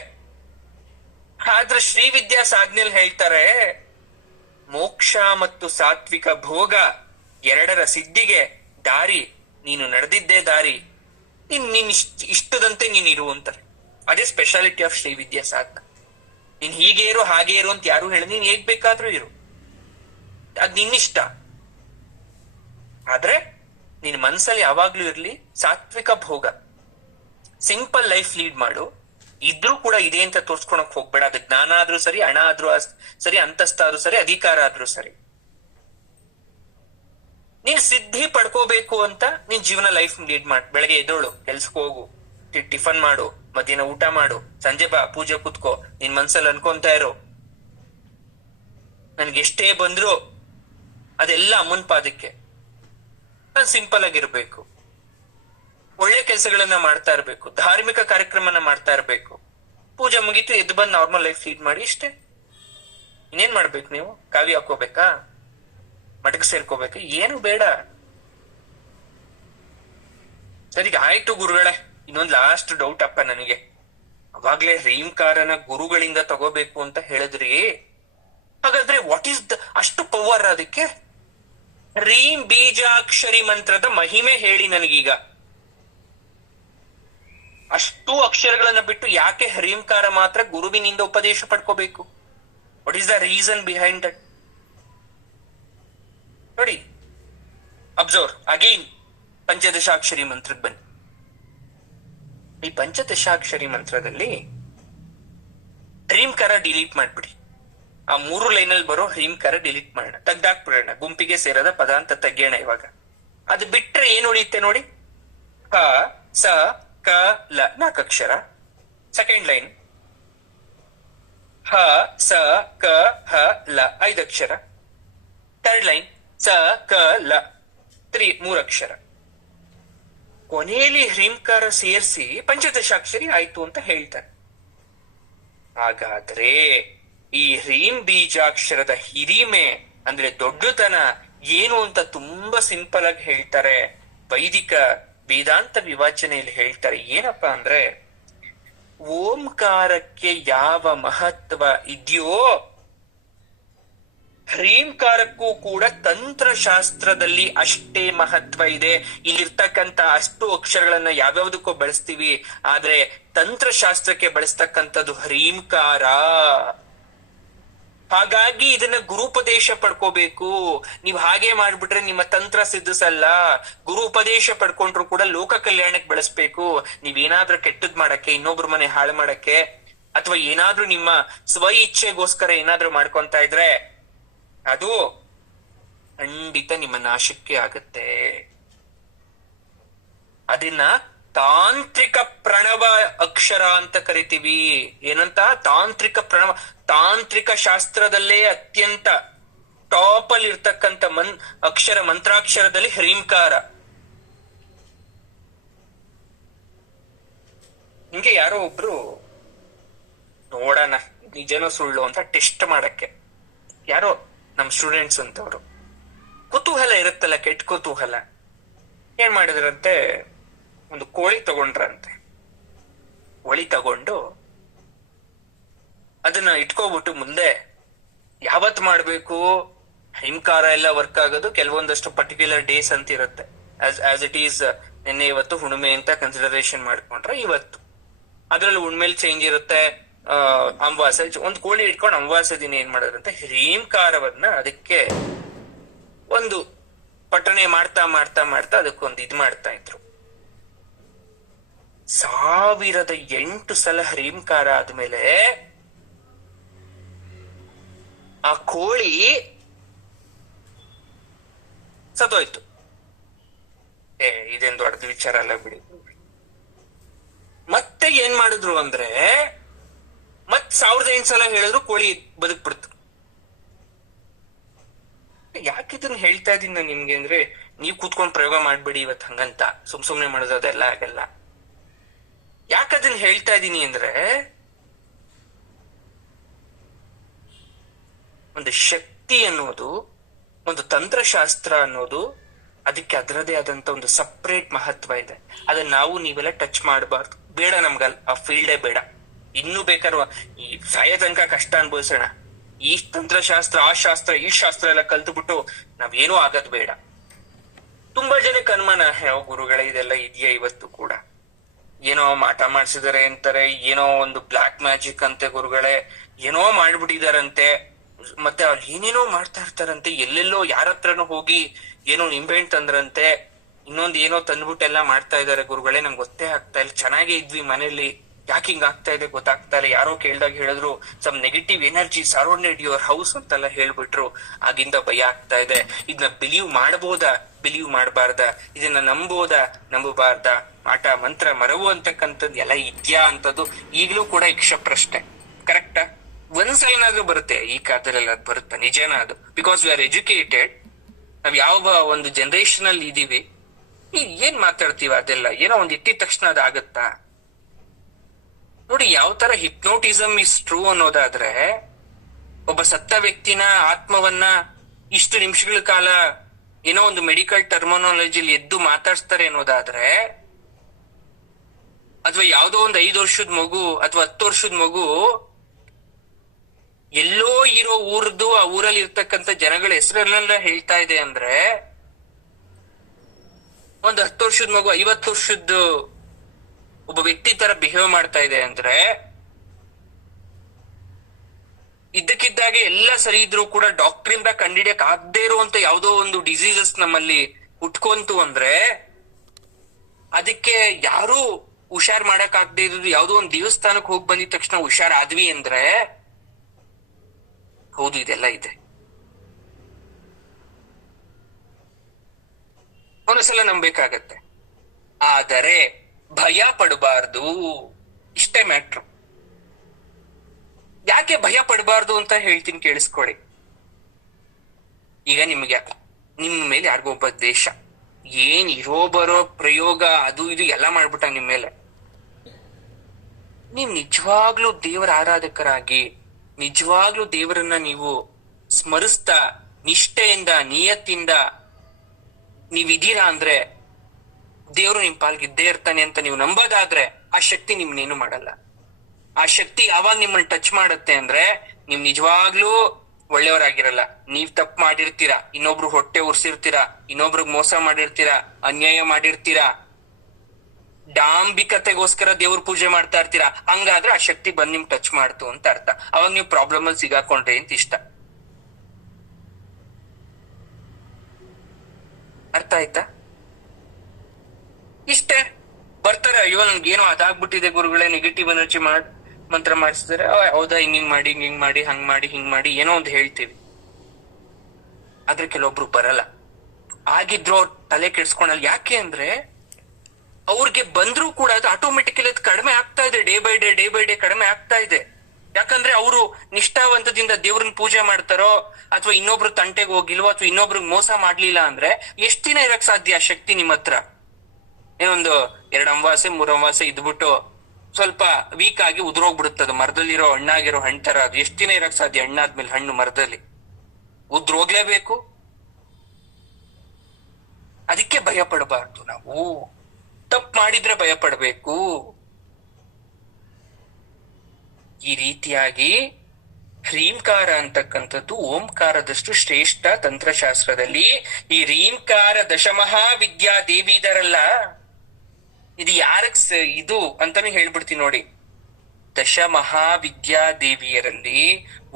ಆದ್ರೆ ಶ್ರೀ ವಿದ್ಯಾ ಸಾಧನೆಯಲ್ಲಿ ಹೇಳ್ತಾರೆ, ಮೋಕ್ಷ ಮತ್ತು ಸಾತ್ವಿಕ ಭೋಗ ಎರಡರ ಸಿದ್ಧಿಗೆ ದಾರಿ ನೀನು ನಡೆದಿದ್ದೇ ದಾರಿ, ನೀನ್ ಇಷ್ಟದಂತೆ ನೀನ್ ಇರು ಅಂತಾರೆ. ಅದೇ ಸ್ಪೆಷಾಲಿಟಿ ಆಫ್ ಶ್ರೀ ವಿದ್ಯಾ ಸಾಧನ. ನೀನ್ ಹೀಗೆ ಇರು, ಹಾಗೆ ಇರು ಅಂತ ಯಾರು ಹೇಳ, ನೀನ್ ಹೇಗ್ ಬೇಕಾದ್ರೂ ಇರು, ಅದ್ ನಿನ್ನಿಷ್ಟ. ಆದ್ರೆ ನಿನ್ ಮನ್ಸಲ್ಲಿ ಯಾವಾಗ್ಲೂ ಇರ್ಲಿ ಸಾತ್ವಿಕ ಭೋಗ, ಸಿಂಪಲ್ ಲೈಫ್ ಲೀಡ್ ಮಾಡು. ಇದ್ರೂ ಕೂಡ ಇದೆ ಅಂತ ತೋರ್ಸ್ಕೊಳಕ್ ಹೋಗ್ಬೇಡ. ಅದು ಜ್ಞಾನ ಆದ್ರೂ ಸರಿ, ಹಣ ಆದ್ರೂ ಸರಿ, ಅಂತಸ್ತಾದ್ರೂ ಸರಿ, ಅಧಿಕಾರ ಆದ್ರೂ ಸರಿ. ನೀನ್ ಸಿದ್ಧಿ ಪಡ್ಕೋಬೇಕು ಅಂತ ನಿನ್ ಜೀವನ ಲೈಫ್ ಲೀಡ್ ಮಾಡು. ಬೆಳಗ್ಗೆ ಎದ್ದೋಳು, ಕೆಲ್ಸಕ್ಕೆ ಹೋಗು, ಟಿಫನ್ ಮಾಡು, ಮಧ್ಯಾಹ್ನ ಊಟ ಮಾಡು, ಸಂಜೆ ಬಾ ಪೂಜೆ ಕೂತ್ಕೋ. ನಿನ್ ಮನ್ಸಲ್ಲಿ ಅನ್ಕೊಂತ ಇರೋ, ನನ್ಗೆ ಎಷ್ಟೇ ಬಂದ್ರು ಅದೆಲ್ಲ ಅಮ್ಮನ್ ಪಾದಕ್ಕೆ. ನಾನ್ ಸಿಂಪಲ್ ಆಗಿರ್ಬೇಕು, ಒಳ್ಳೆ ಕೆಲಸಗಳನ್ನ ಮಾಡ್ತಾ ಇರ್ಬೇಕು, ಧಾರ್ಮಿಕ ಕಾರ್ಯಕ್ರಮನ ಮಾಡ್ತಾ ಇರ್ಬೇಕು. ಪೂಜೆ ಮುಗೀತು, ಎದ್ದು ಬಂದು ನಾರ್ಮಲ್ ಲೈಫ್ ಲೀಡ್ ಮಾಡಿ, ಇಷ್ಟೇ. ಇನ್ನೇನ್ ಮಾಡ್ಬೇಕು? ನೀವು ಕಾವಿ ಹಾಕೋಬೇಕಾ? ಮಠಕ್ಕೆ ಸೇರ್ಕೋಬೇಕು? ಏನು ಬೇಡ. ಸರಿ, ಆಯ್ತು ಗುರುಗಳೇ. ಇನ್ನೊಂದು ಲಾಸ್ಟ್ ಡೌಟ್ ಅಪ್ಪ ನನಗೆ. ಅವಾಗ್ಲೇ ರೀಂಕಾರನ ಗುರುಗಳಿಂದ ತಗೋಬೇಕು ಅಂತ ಹೇಳಿದ್ರಿ. ಹಾಗಾದ್ರೆ ವಾಟ್ ಈಸ್ ಅಷ್ಟು ಪವರ್ ಅದಕ್ಕೆ? ರೀಂ ಬೀಜಾಕ್ಷರಿ ಮಂತ್ರದ ಮಹಿಮೆ ಹೇಳಿ ನನಗೀಗ. ಅಷ್ಟು ಅಕ್ಷರಗಳನ್ನ ಬಿಟ್ಟು ಯಾಕೆ ಹರೀಂಕಾರ ಮಾತ್ರ ಗುರುವಿನಿಂದ ಉಪದೇಶ ಪಡ್ಕೋಬೇಕು? What is the reason behind that? ನೋಡಿ, ಅಬ್ಸರ್ವ್ ಅಗೈನ್ ಪಂಚದಶಾಕ್ಷರಿ ಮಂತ್ರಕ್ಕೆ ಬನ್ನಿ. ಈ ಪಂಚದಶಾಕ್ಷರಿ ಮಂತ್ರದಲ್ಲಿ ಹ್ರೀಂಕಾರ ಡಿಲೀಟ್ ಮಾಡ್ಬಿಡಿ. ಆ 3 ಲೈನಲ್ಲಿ ಬರೋ ಹ್ರೀಂಕಾರ ಡಿಲೀಟ್ ಮಾಡೋಣ, ತೆಗ್ದಾಕ್ಬಿಡೋಣ. ಗುಂಪಿಗೆ ಸೇರದ ಪದ ಅಂತ ತೆಗೆಯೋಣ ಇವಾಗ. ಅದು ಬಿಟ್ರೆ ಏನ್ ಉಳಿಯುತ್ತೆ ನೋಡಿ? ಹ, ಸ, ಕ, ಲ 4 ಅಕ್ಷರ. ಸೆಕೆಂಡ್ ಲೈನ್ ಹ, ಸ, ಕ, ಹ, ಲ 5 ಅಕ್ಷರ. ಥರ್ಡ್ ಲೈನ್ ಸ, ಕ, ಲ 3 ಅಕ್ಷರ. ಕೊನೆಯಲ್ಲಿ ಹ್ರೀಂಕಾರ ಸೇರಿಸಿ ಪಂಚದಶಾಕ್ಷರಿ ಆಯ್ತು ಅಂತ ಹೇಳ್ತಾರೆ. ಹಾಗಾದ್ರೆ ಈ ಹ್ರೀಂ ಬೀಜಾಕ್ಷರದ ಹಿರಿಮೆ ಅಂದ್ರೆ ದೊಡ್ಡತನ ಏನು ಅಂತ ತುಂಬಾ ಸಿಂಪಲ್ ಆಗಿ ಹೇಳ್ತಾರೆ. ವೈದಿಕ ವೇದಾಂತ ವಿವಾಚನೆಯಲ್ಲಿ ಹೇಳ್ತಾರೆ. ಏನಪ್ಪಾ ಅಂದ್ರೆ, ಓಂಕಾರಕ್ಕೆ ಯಾವ ಮಹತ್ವ ಇದೆಯೋ ಹ್ರೀಂಕಾರಕ್ಕೂ ಕೂಡ ತಂತ್ರಶಾಸ್ತ್ರದಲ್ಲಿ ಅಷ್ಟೇ ಮಹತ್ವ ಇದೆ. ಇಲ್ಲಿರ್ತಕ್ಕಂತ ಅಷ್ಟು ಅಕ್ಷರಗಳನ್ನ ಯಾವ್ಯಾವ್ದಕ್ಕೂ ಬಳಸ್ತೀವಿ, ಆದ್ರೆ ತಂತ್ರಶಾಸ್ತ್ರಕ್ಕೆ ಬಳಸ್ತಕ್ಕಂಥದ್ದು ಹ್ರೀಂಕಾರ. ಹಾಗಾಗಿ ಇದನ್ನ ಗುರುಪದೇಶ ಪಡ್ಕೋಬೇಕು. ನೀವ್ ಹಾಗೆ ಮಾಡ್ಬಿಟ್ರೆ ನಿಮ್ಮ ತಂತ್ರ ಸಿದ್ಧಿಸಲ್ಲ. ಗುರು ಉಪದೇಶ ಪಡ್ಕೊಂಡ್ರು ಕೂಡ ಲೋಕ ಕಲ್ಯಾಣಕ್ಕೆ ಬಳಸ್ಬೇಕು. ನೀವೇನಾದ್ರೂ ಕೆಟ್ಟದ್ ಮಾಡಕ್ಕೆ, ಇನ್ನೊಬ್ರ ಮನೆ ಹಾಳು ಮಾಡಕ್ಕೆ, ಅಥವಾ ಏನಾದ್ರೂ ನಿಮ್ಮ ಸ್ವ ಇಚ್ಛೆಗೋಸ್ಕರ ಏನಾದ್ರೂ ಮಾಡ್ಕೊಂತ ಇದ್ರೆ ಅದು ಖಂಡಿತ ನಿಮ್ಮ ನಾಶಕ್ಕೆ ಆಗತ್ತೆ. ಅದನ್ನ ತಾಂತ್ರಿಕ ಪ್ರಣವ ಅಕ್ಷರ ಅಂತ ಕರಿತೀವಿ. ಏನಂತ? ತಾಂತ್ರಿಕ ಪ್ರಣವ. ತಾಂತ್ರಿಕ ಶಾಸ್ತ್ರದಲ್ಲೇ ಅತ್ಯಂತ ಟಾಪ್ ಅಲ್ಲಿ ಇರ್ತಕ್ಕಂಥ ಅಕ್ಷರ, ಮಂತ್ರಾಕ್ಷರದಲ್ಲಿ ಹ್ರೀಂಕಾರ. ಹಿಂಗೆ ಯಾರೋ ಒಬ್ರು ನೋಡೋಣ ನಿಜನೋ ಸುಳ್ಳು ಅಂತ ಟೆಸ್ಟ್ ಮಾಡಕ್ಕೆ, ಯಾರೋ ನಮ್ ಸ್ಟೂಡೆಂಟ್ಸ್ ಅಂತವ್ರು, ಕುತೂಹಲ ಇರುತ್ತಲ್ಲ, ಕೆಟ್ಟ ಕುತೂಹಲ, ಏನ್ ಮಾಡಿದ್ರಂತೆ, ಒಂದು ಕೋಳಿ ತಗೊಂಡ್ರಂತೆ. ಕೋಳಿ ತಗೊಂಡು ಅದನ್ನ ಇಟ್ಕೋಬಿಟ್ಟು ಮುಂದೆ ಯಾವತ್ ಮಾಡ್ಬೇಕು, ಹಿಂಕಾರ ಎಲ್ಲ ವರ್ಕ್ ಆಗೋದು ಕೆಲವೊಂದಷ್ಟು ಪರ್ಟಿಕ್ಯುಲರ್ ಡೇಸ್ ಅಂತ ಇರುತ್ತೆ. ಆಸ್ ಇಟ್ ಈಸ್ ನಿನ್ನೆ ಇವತ್ತು ಹುಣ್ಣಿಮೆ ಅಂತ ಕನ್ಸಿಡರೇಷನ್ ಮಾಡ್ಕೊಂಡ್ರೆ ಇವತ್ತು, ಅದ್ರಲ್ಲಿ ಹುಣ್ಮೇಲೆ ಚೇಂಜ್ ಇರುತ್ತೆ. ಅಮಾವಾಸ್ಯೆ ಒಂದು ಕೋಳಿ ಇಟ್ಕೊಂಡು ಅಮಾವಾಸ್ಯೆ ದಿನ ಏನ್ ಮಾಡೋದಂತೆ, ಹ್ರೀಂಕಾರವನ್ನ ಅದಕ್ಕೆ ಒಂದು ಪಠಣೆ ಮಾಡ್ತಾ ಮಾಡ್ತಾ ಮಾಡ್ತಾ ಅದಕ್ಕೊಂದು ಇದ್ ಮಾಡ್ತಾ ಇದ್ರು. 1008 ಸಲ ಹ್ರೀಂಕಾರ ಆದ್ಮೇಲೆ ಆ ಕೋಳಿ ಸತ್ತೋಯ್ತು. ಇದೇನ್ ದೊಡ್ಡದ ವಿಚಾರ ಅಲ್ಲ ಬಿಡಿ. ಮತ್ತೆ ಏನ್ ಮಾಡಿದ್ರು ಅಂದ್ರೆ, ಮತ್ 1800 ಸಲ ಹೇಳಿದ್ರು ಕೋಳಿ ಬದುಕ್ಬಿಡ್ತು. ಯಾಕೆ ಇದನ್ನ ಹೇಳ್ತಾ ಇದೀನಿ ನಾನು ನಿಮ್ಗೆ ಅಂದ್ರೆ, ನೀವ್ ಕೂತ್ಕೊಂಡ್ ಪ್ರಯೋಗ ಮಾಡ್ಬೇಡಿ ಇವತ್ ಹಂಗಂತ. ಸುಮ್ನೆ ಮಾಡೋದು ಅದೆಲ್ಲ ಆಗಲ್ಲ. ಯಾಕದನ್ನ ಹೇಳ್ತಾ ಇದೀನಿ ಅಂದ್ರೆ, ಒಂದು ಶಕ್ತಿ ಅನ್ನೋದು, ಒಂದು ತಂತ್ರಶಾಸ್ತ್ರ ಅನ್ನೋದು, ಅದಕ್ಕೆ ಅದರದೇ ಆದಂತ ಒಂದು ಸಪ್ರೇಟ್ ಮಹತ್ವ ಇದೆ. ಅದನ್ನ ನಾವು ನೀವೆಲ್ಲ ಟಚ್ ಮಾಡಬಾರ್ದು. ಬೇಡ, ನಮ್ಗಲ್ ಆ ಫೀಲ್ಡೇ ಬೇಡ. ಇನ್ನೂ ಬೇಕಾದ್ರೆ ಈ ಸಾಯ ತನಕ ಕಷ್ಟ ಅನ್ಭವಿಸೋಣ. ಈ ತಂತ್ರಶಾಸ್ತ್ರ, ಆ ಶಾಸ್ತ್ರ, ಈ ಶಾಸ್ತ್ರ ಎಲ್ಲ ಕಲ್ತ್ಬಿಟ್ಟು ನಾವೇನೂ ಆಗದ್ ಬೇಡ. ತುಂಬಾ ಜನಕ್ಕೆ ಅನುಮಾನ, ಗುರುಗಳೇ ಇದೆಲ್ಲ ಇದೆಯಾ ಇವತ್ತು ಕೂಡ? ಏನೋ ಮಾಟ ಮಾಡ್ಸಿದಾರೆ ಅಂತಾರೆ, ಏನೋ ಒಂದು ಬ್ಲಾಕ್ ಮ್ಯಾಜಿಕ್ ಅಂತೆ ಗುರುಗಳೇ, ಏನೋ ಮಾಡ್ಬಿಟ್ಟಿದಾರಂತೆ, ಮತ್ತೆ ಅವ್ರು ಏನೇನೋ ಮಾಡ್ತಾ ಇರ್ತಾರಂತೆ, ಎಲ್ಲೆಲ್ಲೋ ಯಾರ ಹತ್ರನೂ ಹೋಗಿ ಏನೋ ನಿಂಬೆಹಣ್ಣು ತಂದ್ರಂತೆ, ಇನ್ನೊಂದ್ ಏನೋ ತಂದ್ಬಿಟ್ಟೆಲ್ಲ ಮಾಡ್ತಾ ಇದಾರೆ ಗುರುಗಳೇ, ನಂಗೆ ಗೊತ್ತೇ ಆಗ್ತಾ ಇಲ್ಲ. ಚೆನ್ನಾಗೇ ಇದ್ವಿ ಮನೇಲಿ, ಯಾಕೆ ಹಿಂಗ ಆಗ್ತಾ ಇದೆ ಗೊತ್ತಾಗ್ತಾ ಇಲ್ಲ. ಯಾರೋ ಕೇಳ್ದಾಗ ಹೇಳಿದ್ರು some negative energy surrounded your house ಅಂತೆಲ್ಲ ಹೇಳ್ಬಿಟ್ರು. ಆಗಿಂದ ಭಯ ಆಗ್ತಾ ಇದೆ. ಇದನ್ನ ಬಿಲೀವ್ ಮಾಡಬಹುದಾ, ಬಿಲೀವ್ ಮಾಡಬಾರ್ದ, ಇದನ್ನ ನಂಬೋದಾ, ನಂಬಬಾರ್ದ, ಮಾಟ ಮಂತ್ರ ಮರವು ಅಂತಕ್ಕಂಥದ್ದು ಎಲ್ಲ ಇದ್ಯಾ ಅಂತದ್ದು ಈಗಲೂ ಕೂಡ ಯಕ್ಷ ಪ್ರಶ್ನೆ. ಕರೆಕ್ಟಾ? ಒಂದ್ಸಲನಾದ್ರೂ ಬರುತ್ತೆ ಈ ಕಾಲದಲ್ಲೆಲ್ಲ, ಅದು ಬರುತ್ತೆ, ನಿಜನ ಅದು. Because we are educated. ನಾವ್ ಯಾವ ಒಂದು ಜನರೇಷನ್ ಅಲ್ಲಿ ಇದೀವಿ. ಏನ್ ಮಾತಾಡ್ತೀವ ಅದೆಲ್ಲ ಏನೋ ಒಂದ್ ಇಟ್ಟಿದ ತಕ್ಷಣ ಅದಾಗತ್ತಾ? ನೋಡಿ, ಯಾವ ತರ ಹಿಪ್ನೋಟಿಸಮ್ ಇಸ್ ಟ್ರೂ ಅನ್ನೋದಾದ್ರೆ, ಒಬ್ಬ ಸತ್ತ ವ್ಯಕ್ತಿನ ಆತ್ಮವನ್ನ ಇಷ್ಟು ನಿಮಿಷಗಳ ಕಾಲ ಏನೋ ಒಂದು ಮೆಡಿಕಲ್ ಟರ್ಮಿನಾಲಜಿಲಿ ಎದ್ದು ಮಾತಾಡ್ಸ್ತಾರೆ ಅನ್ನೋದಾದ್ರೆ, ಅಥವಾ ಯಾವ್ದೋ ಒಂದು 5 ವರ್ಷದ ಮಗು ಅಥವಾ 10 ವರ್ಷದ ಮಗು ಎಲ್ಲೋ ಇರೋ ಊರ್ದು, ಆ ಊರಲ್ಲಿ ಇರ್ತಕ್ಕಂಥ ಜನಗಳ ಹೆಸರಲ್ಲೆಲ್ಲ ಹೇಳ್ತಾ ಇದೆ ಅಂದ್ರೆ, ಒಂದು 10 ವರ್ಷದ ಮಗು 50 ವರ್ಷದ ಒಬ್ಬ ವ್ಯಕ್ತಿ ತರ ಬಿಹೇವ್ ಮಾಡ್ತಾ ಇದೆ ಅಂದ್ರೆ, ಇದ್ದಕ್ಕಿದ್ದಾಗೆ ಎಲ್ಲ ಸರಿ ಇದ್ರು ಕೂಡ ಡಾಕ್ಟ್ರಿಂದ ಕಂಡಿಡಿಯಕ್ ಆಗದೆ ಇರುವಂತ ಯಾವ್ದೋ ಒಂದು ಡಿಸೀಸಸ್ ನಮ್ಮಲ್ಲಿ ಉಟ್ಕೊಂತು ಅಂದ್ರೆ, ಅದಕ್ಕೆ ಯಾರು ಹುಷಾರ್ ಮಾಡಕ್ ಆಗದೆ ಇರೋದು, ಯಾವ್ದೋ ಒಂದು ದೇವಸ್ಥಾನಕ್ಕೆ ಹೋಗಿ ಬಂದಿದ ತಕ್ಷಣ ಹುಷಾರ್ ಆದ್ವಿ ಅಂದ್ರೆ, ಹೌದು ಇದೆಲ್ಲ ಇದೆ. ಒಂದೊಂದ್ಸಲ ನಂಬೇಕಾಗತ್ತೆ. ಆದರೆ ಭಯ ಪಡಬಾರ್ದು, ಇಷ್ಟೇ ಮ್ಯಾಟ್ರು. ಯಾಕೆ ಭಯ ಪಡಬಾರ್ದು ಅಂತ ಹೇಳ್ತೀನಿ, ಕೇಳಿಸ್ಕೊಳ್ಳಿ. ಈಗ ನಿಮ್ಗೆ ನಿಮ್ ಮೇಲೆ ಯಾರಿಗೊಬ್ಬ ದೇಶ ಏನ್ ಇರೋ ಬರೋ ಪ್ರಯೋಗ ಅದು ಇದು ಎಲ್ಲ ಮಾಡ್ಬಿಟ್ಟ ನಿಮ್ ಮೇಲೆ, ನೀವ್ ನಿಜವಾಗ್ಲೂ ದೇವರ ಆರಾಧಕರಾಗಿ, ನಿಜವಾಗ್ಲೂ ದೇವರನ್ನ ನೀವು ಸ್ಮರಿಸ್ತಾ ನಿಷ್ಠೆಯಿಂದ ನಿಯತ್ತಿಂದ ನೀವಿದ್ದೀರಾ ಅಂದ್ರೆ, ದೇವ್ರು ನಿಮ್ ಪಾಲ್ಗಿದ್ದೇ ಇರ್ತಾನೆ ಅಂತ ನೀವು ನಂಬೋದಾದ್ರೆ, ಆ ಶಕ್ತಿ ನಿಮ್ನೇನು ಮಾಡಲ್ಲ. ಆ ಶಕ್ತಿ ಯಾವಾಗ ನಿಮ್ಮನ್ನ ಟಚ್ ಮಾಡುತ್ತೆ ಅಂದ್ರೆ, ನೀವ್ ನಿಜವಾಗ್ಲೂ ಒಳ್ಳೆಯವರಾಗಿರಲ್ಲ. ನೀವ್ ತಪ್ಪು ಮಾಡಿರ್ತೀರಾ, ಇನ್ನೊಬ್ರು ಹೊಟ್ಟೆ ಉರ್ಸಿರ್ತೀರಾ, ಇನ್ನೊಬ್ರಿಗೆ ಮೋಸ ಮಾಡಿರ್ತೀರಾ, ಅನ್ಯಾಯ ಮಾಡಿರ್ತೀರಾ, ಡಾಂಬಿಕತೆಗೋಸ್ಕರ ದೇವ್ರ ಪೂಜೆ ಮಾಡ್ತಾ ಇರ್ತೀರಾ. ಹಂಗಾದ್ರೆ ಆ ಶಕ್ತಿ ಬಂದ್ ನಿಮ್ ಟಚ್ ಮಾಡ್ತು ಅಂತ ಅರ್ಥ. ಅವಾಗ ನೀವು ಪ್ರಾಬ್ಲಮ್ ಅಲ್ಲಿ ಸಿಗಾಕೊಂಡ್ರಿ ಅಂತ ಇಷ್ಟ. ಅರ್ಥ ಆಯ್ತಾ? ಇಷ್ಟೇ. ಬರ್ತಾರೆ, ಅಯ್ಯೋ ನನ್ಗೇನೋ ಅದಾಗ್ಬಿಟ್ಟಿದೆ ಗುರುಗಳೇ, ನೆಗೆಟಿವ್ ಎನರ್ಜಿ ಮಂತ್ರ ಮಾಡಿಸಿದ್ರೆ, ಹೌದಾ, ಹಿಂಗ್ ಮಾಡಿ, ಹಿಂಗ್ ಮಾಡಿ, ಹಂಗ್ ಮಾಡಿ, ಹಿಂಗ್ ಮಾಡಿ, ಏನೋ ಒಂದು ಹೇಳ್ತೀವಿ. ಆದ್ರೆ ಕೆಲವೊಬ್ರು ಬರಲ್ಲ. ಆಗಿದ್ರು ಅವ್ರ ತಲೆ ಕೆಡ್ಸ್ಕೊಳಲ್ಲ. ಯಾಕೆ ಅಂದ್ರೆ, ಅವ್ರಿಗೆ ಬಂದ್ರು ಕೂಡ ಅದು ಆಟೋಮೆಟಿಕಲಿ ಅದು ಕಡಿಮೆ ಆಗ್ತಾ ಇದೆ. ಡೇ ಬೈ ಡೇ ಕಡಿಮೆ ಆಗ್ತಾ ಇದೆ. ಯಾಕಂದ್ರೆ ಅವರು ನಿಷ್ಠಾವಂತದಿಂದ ದೇವ್ರನ್ನ ಪೂಜೆ ಮಾಡ್ತಾರೋ, ಅಥವಾ ಇನ್ನೊಬ್ರು ತಂಟೆಗೆ ಹೋಗಿಲ್ವೋ, ಅಥವಾ ಇನ್ನೊಬ್ರಿಗೆ ಮೋಸ ಮಾಡ್ಲಿಲ್ಲ ಅಂದ್ರೆ ಎಷ್ಟ್ ದಿನ ಇರಕ್ ಸಾಧ್ಯ ಆ ಶಕ್ತಿ ನಿಮ್ಮ ಹತ್ರ? ಏನೊಂದು 2 ಅಮಾವಾಸ್ಯೆ 3 ಅಮಾವಾಸ್ಯೆ ಇದ್ಬಿಟ್ಟು ಸ್ವಲ್ಪ ವೀಕ್ ಆಗಿ ಉದ್ರೋಗ್ಬಿಡುತ್ತದು. ಮರದಲ್ಲಿರೋ ಹಣ್ಣಾಗಿರೋ ಹಣ್ಣು ತರ ಅದು ಎಷ್ಟ್ ದಿನ ಇರಕ್ ಸಾಧ್ಯ? ಹಣ್ಣಾದ್ಮೇಲೆ ಹಣ್ಣು ಮರದಲ್ಲಿ ಉದ್ರೋಗ್ಲೇಬೇಕು. ಅದಕ್ಕೆ ಭಯ ಪಡಬಾರ್ದು. ನಾವು ತಪ್ಪು ಮಾಡಿದ್ರೆ ಭಯ ಪಡಬೇಕು. ಈ ರೀತಿಯಾಗಿ ಹ್ರೀಂಕಾರ ಅಂತಕ್ಕಂಥದ್ದು ಓಂಕಾರದಷ್ಟು ಶ್ರೇಷ್ಠ ತಂತ್ರಶಾಸ್ತ್ರದಲ್ಲಿ. ಈ ರೀಂಕಾರ ದಶಮಹಾವಿದ್ಯಾ ದೇವಿ ಇದರಲ್ಲ, ಇದು ಯಾರಕ್ ಇದು ಅಂತಾನು ಹೇಳ್ಬಿಡ್ತೀನಿ ನೋಡಿ. ದಶಮಹಾವಿದ್ಯಾ ದೇವಿಯರಲ್ಲಿ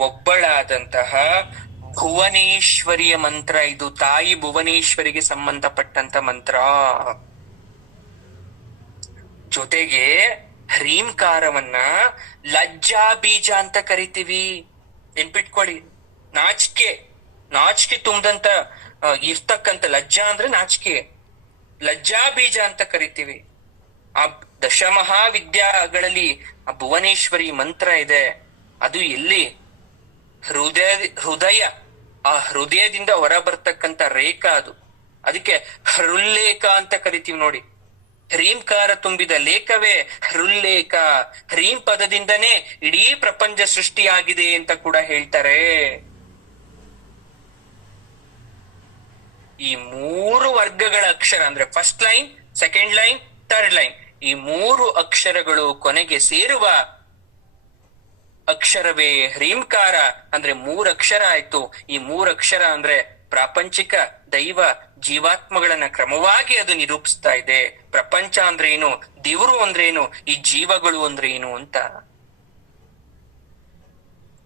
ಒಬ್ಬಳಾದಂತಹ ಭುವನೇಶ್ವರಿಯ ಮಂತ್ರ ಇದು. ತಾಯಿ ಭುವನೇಶ್ವರಿಗೆ ಸಂಬಂಧಪಟ್ಟಂತ ಮಂತ್ರ. ಜೊತೆಗೆ ಹ್ರೀಂಕಾರವನ್ನ ಲಜ್ಜಾ ಬೀಜ ಅಂತ ಕರಿತೀವಿ. ನೆನ್ಪಿಟ್ಕೊಳ್ಳಿ, ನಾಚಿಕೆ ನಾಚಿಕೆ ತುಂಬದಂತ ಇರ್ತಕ್ಕಂಥ ಲಜ್ಜಾ ಅಂದ್ರೆ ನಾಚಿಕೆ, ಲಜ್ಜಾ ಬೀಜ ಅಂತ ಕರಿತೀವಿ. ಆ ದಶಮಹಾವಿದ್ಯಾಗಳಲ್ಲಿ ಆ ಭುವನೇಶ್ವರಿ ಮಂತ್ರ ಇದೆ. ಅದು ಎಲ್ಲಿ? ಹೃದಯ ಆ ಹೃದಯದಿಂದ ಹೊರ ಬರ್ತಕ್ಕಂಥ ರೇಖಾ ಅದು. ಅದಕ್ಕೆ ಹೃಲ್ಲೇಖ ಅಂತ ಕರಿತೀವಿ ನೋಡಿ. ಹ್ರೀಂಕಾರ ತುಂಬಿದ ಲೇಖವೇ ಹೃಲ್ಲೇಖ. ಹ್ರೀಂ ಪದದಿಂದನೇ ಇಡೀ ಪ್ರಪಂಚ ಸೃಷ್ಟಿಯಾಗಿದೆ ಅಂತ ಕೂಡ ಹೇಳ್ತಾರೆ. ಈ 3 ವರ್ಗಗಳ ಅಕ್ಷರ ಅಂದ್ರೆ first line, second line, third line, ಈ 3 ಅಕ್ಷರಗಳು ಕೊನೆಗೆ ಸೇರುವ ಅಕ್ಷರವೇ ಹ್ರೀಂಕಾರ. ಅಂದ್ರೆ 3 ಅಕ್ಷರ ಆಯ್ತು. ಈ 3 ಅಕ್ಷರ ಅಂದ್ರೆ ಪ್ರಾಪಂಚಿಕ, ದೈವ, ಜೀವಾತ್ಮಗಳನ್ನ ಕ್ರಮವಾಗಿ ಅದು ನಿರೂಪಿಸ್ತಾ ಇದೆ. ಪ್ರಪಂಚ ಅಂದ್ರೆ ಏನು, ದೇವರು ಅಂದ್ರೆ ಏನು, ಈ ಜೀವಗಳು ಅಂದ್ರೆ ಏನು ಅಂತ.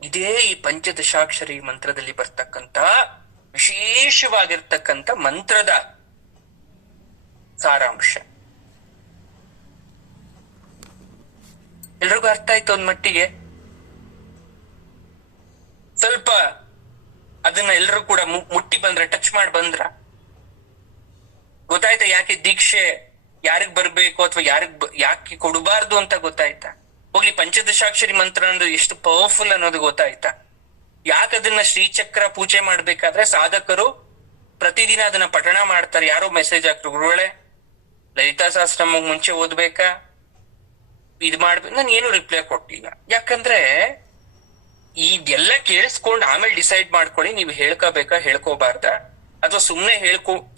ಇದೇ ಈ ಪಂಚದಶಾಕ್ಷರಿ ಮಂತ್ರದಲ್ಲಿ ಬರ್ತಕ್ಕಂತ ವಿಶೇಷವಾಗಿರ್ತಕ್ಕಂಥ ಮಂತ್ರದ ಸಾರಾಂಶ. ಎಲ್ರಿಗೂ ಅರ್ಥ ಆಯ್ತು ಒಂದ್ ಮಟ್ಟಿಗೆ? ಸ್ವಲ್ಪ ಅದನ್ನ ಎಲ್ರು ಕೂಡ ಮುಟ್ಟಿ ಬಂದ್ರ, ಟಚ್ ಮಾಡಿ ಬಂದ್ರ ಗೊತ್ತಾಯ್ತಾ? ಯಾಕೆ ದೀಕ್ಷೆ ಯಾರಿಗ್ ಬರ್ಬೇಕು ಅಥವಾ ಯಾಕೆ ಕೊಡಬಾರ್ದು ಅಂತ ಗೊತ್ತಾಯ್ತಾ? ಹೋಗ್ಲಿ, ಪಂಚದಶಾಕ್ಷರಿ ಮಂತ್ರ ಅಂದ್ರೆ ಎಷ್ಟು ಪವರ್ಫುಲ್ ಅನ್ನೋದು ಗೊತ್ತಾಯ್ತಾ? ಯಾಕೆ ಅದನ್ನ ಶ್ರೀಚಕ್ರ ಪೂಜೆ ಮಾಡ್ಬೇಕಾದ್ರೆ ಸಾಧಕರು ಪ್ರತಿದಿನ ಅದನ್ನ ಪಠಣ ಮಾಡ್ತಾರೆ. ಯಾರೋ ಮೆಸೇಜ್ ಹಾಕ್ರು, ಗುರುಗಳೇ ಲಲಿತಾ ಸಹಸ್ರನಾಮ ಮುಂಚೆ ಓದ್ಬೇಕಾ, ಇದ್ ಮಾಡ್ಬೇಕು. ನಾನು ಏನು ರಿಪ್ಲೈ ಕೊಟ್ಟಿಲ್ಲ. ಯಾಕಂದ್ರೆ ಇದೆಲ್ಲ ಕೇಳಿಸ್ಕೊಂಡು ಆಮೇಲೆ ಡಿಸೈಡ್ ಮಾಡ್ಕೊಳ್ಳಿ ನೀವು ಹೇಳ್ಕೋಬೇಕಾ ಹೇಳ್ಕೋಬಾರ್ದ, ಅಥವಾ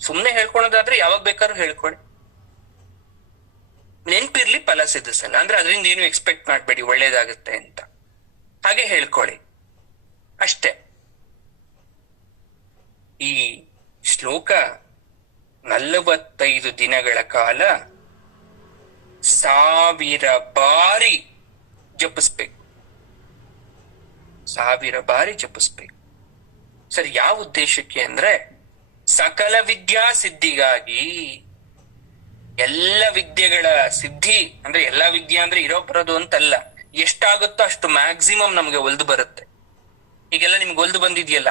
ಸುಮ್ನೆ ಹೇಳ್ಕೊಳೋದಾದ್ರೆ ಯಾವಾಗ ಬೇಕಾದ್ರೂ ಹೇಳ್ಕೊಳ್ಳಿ. ನೆನ್ಪಿರ್ಲಿ, ಫಲ ಸಿದ್ಧಿಸಲ್ಲ. ಅಂದ್ರೆ ಅದರಿಂದ ಏನು ಎಕ್ಸ್ಪೆಕ್ಟ್ ಮಾಡ್ಬೇಡಿ ಒಳ್ಳೇದಾಗುತ್ತೆ ಅಂತ. ಹಾಗೆ ಹೇಳ್ಕೊಳ್ಳಿ ಅಷ್ಟೇ. ಈ ಶ್ಲೋಕ 45 ದಿನಗಳ ಕಾಲ 1000 ಬಾರಿ ಜಪಿಸ್ಬೇಕು. 1000 ಬಾರಿ ಜಪಿಸ್ಬೇಕು. ಸರಿ, ಯಾವ ಉದ್ದೇಶಕ್ಕೆ ಅಂದ್ರೆ ಸಕಲ ವಿದ್ಯಾ ಸಿದ್ಧಿಗಾಗಿ. ಎಲ್ಲ ವಿದ್ಯೆಗಳ ಸಿದ್ಧಿ ಅಂದ್ರೆ ಎಲ್ಲಾ ವಿದ್ಯೆ ಅಂದ್ರೆ ಇರೋ ಬರೋದು ಅಂತಲ್ಲ. ಎಷ್ಟಾಗುತ್ತೋ ಅಷ್ಟು ಮ್ಯಾಕ್ಸಿಮಮ್ ನಮ್ಗೆ ಒಲ್ದು ಬರುತ್ತೆ. ಈಗೆಲ್ಲ ನಿಮ್ಗೆ ಒಲ್ದು ಬಂದಿದ್ಯಲ್ಲ,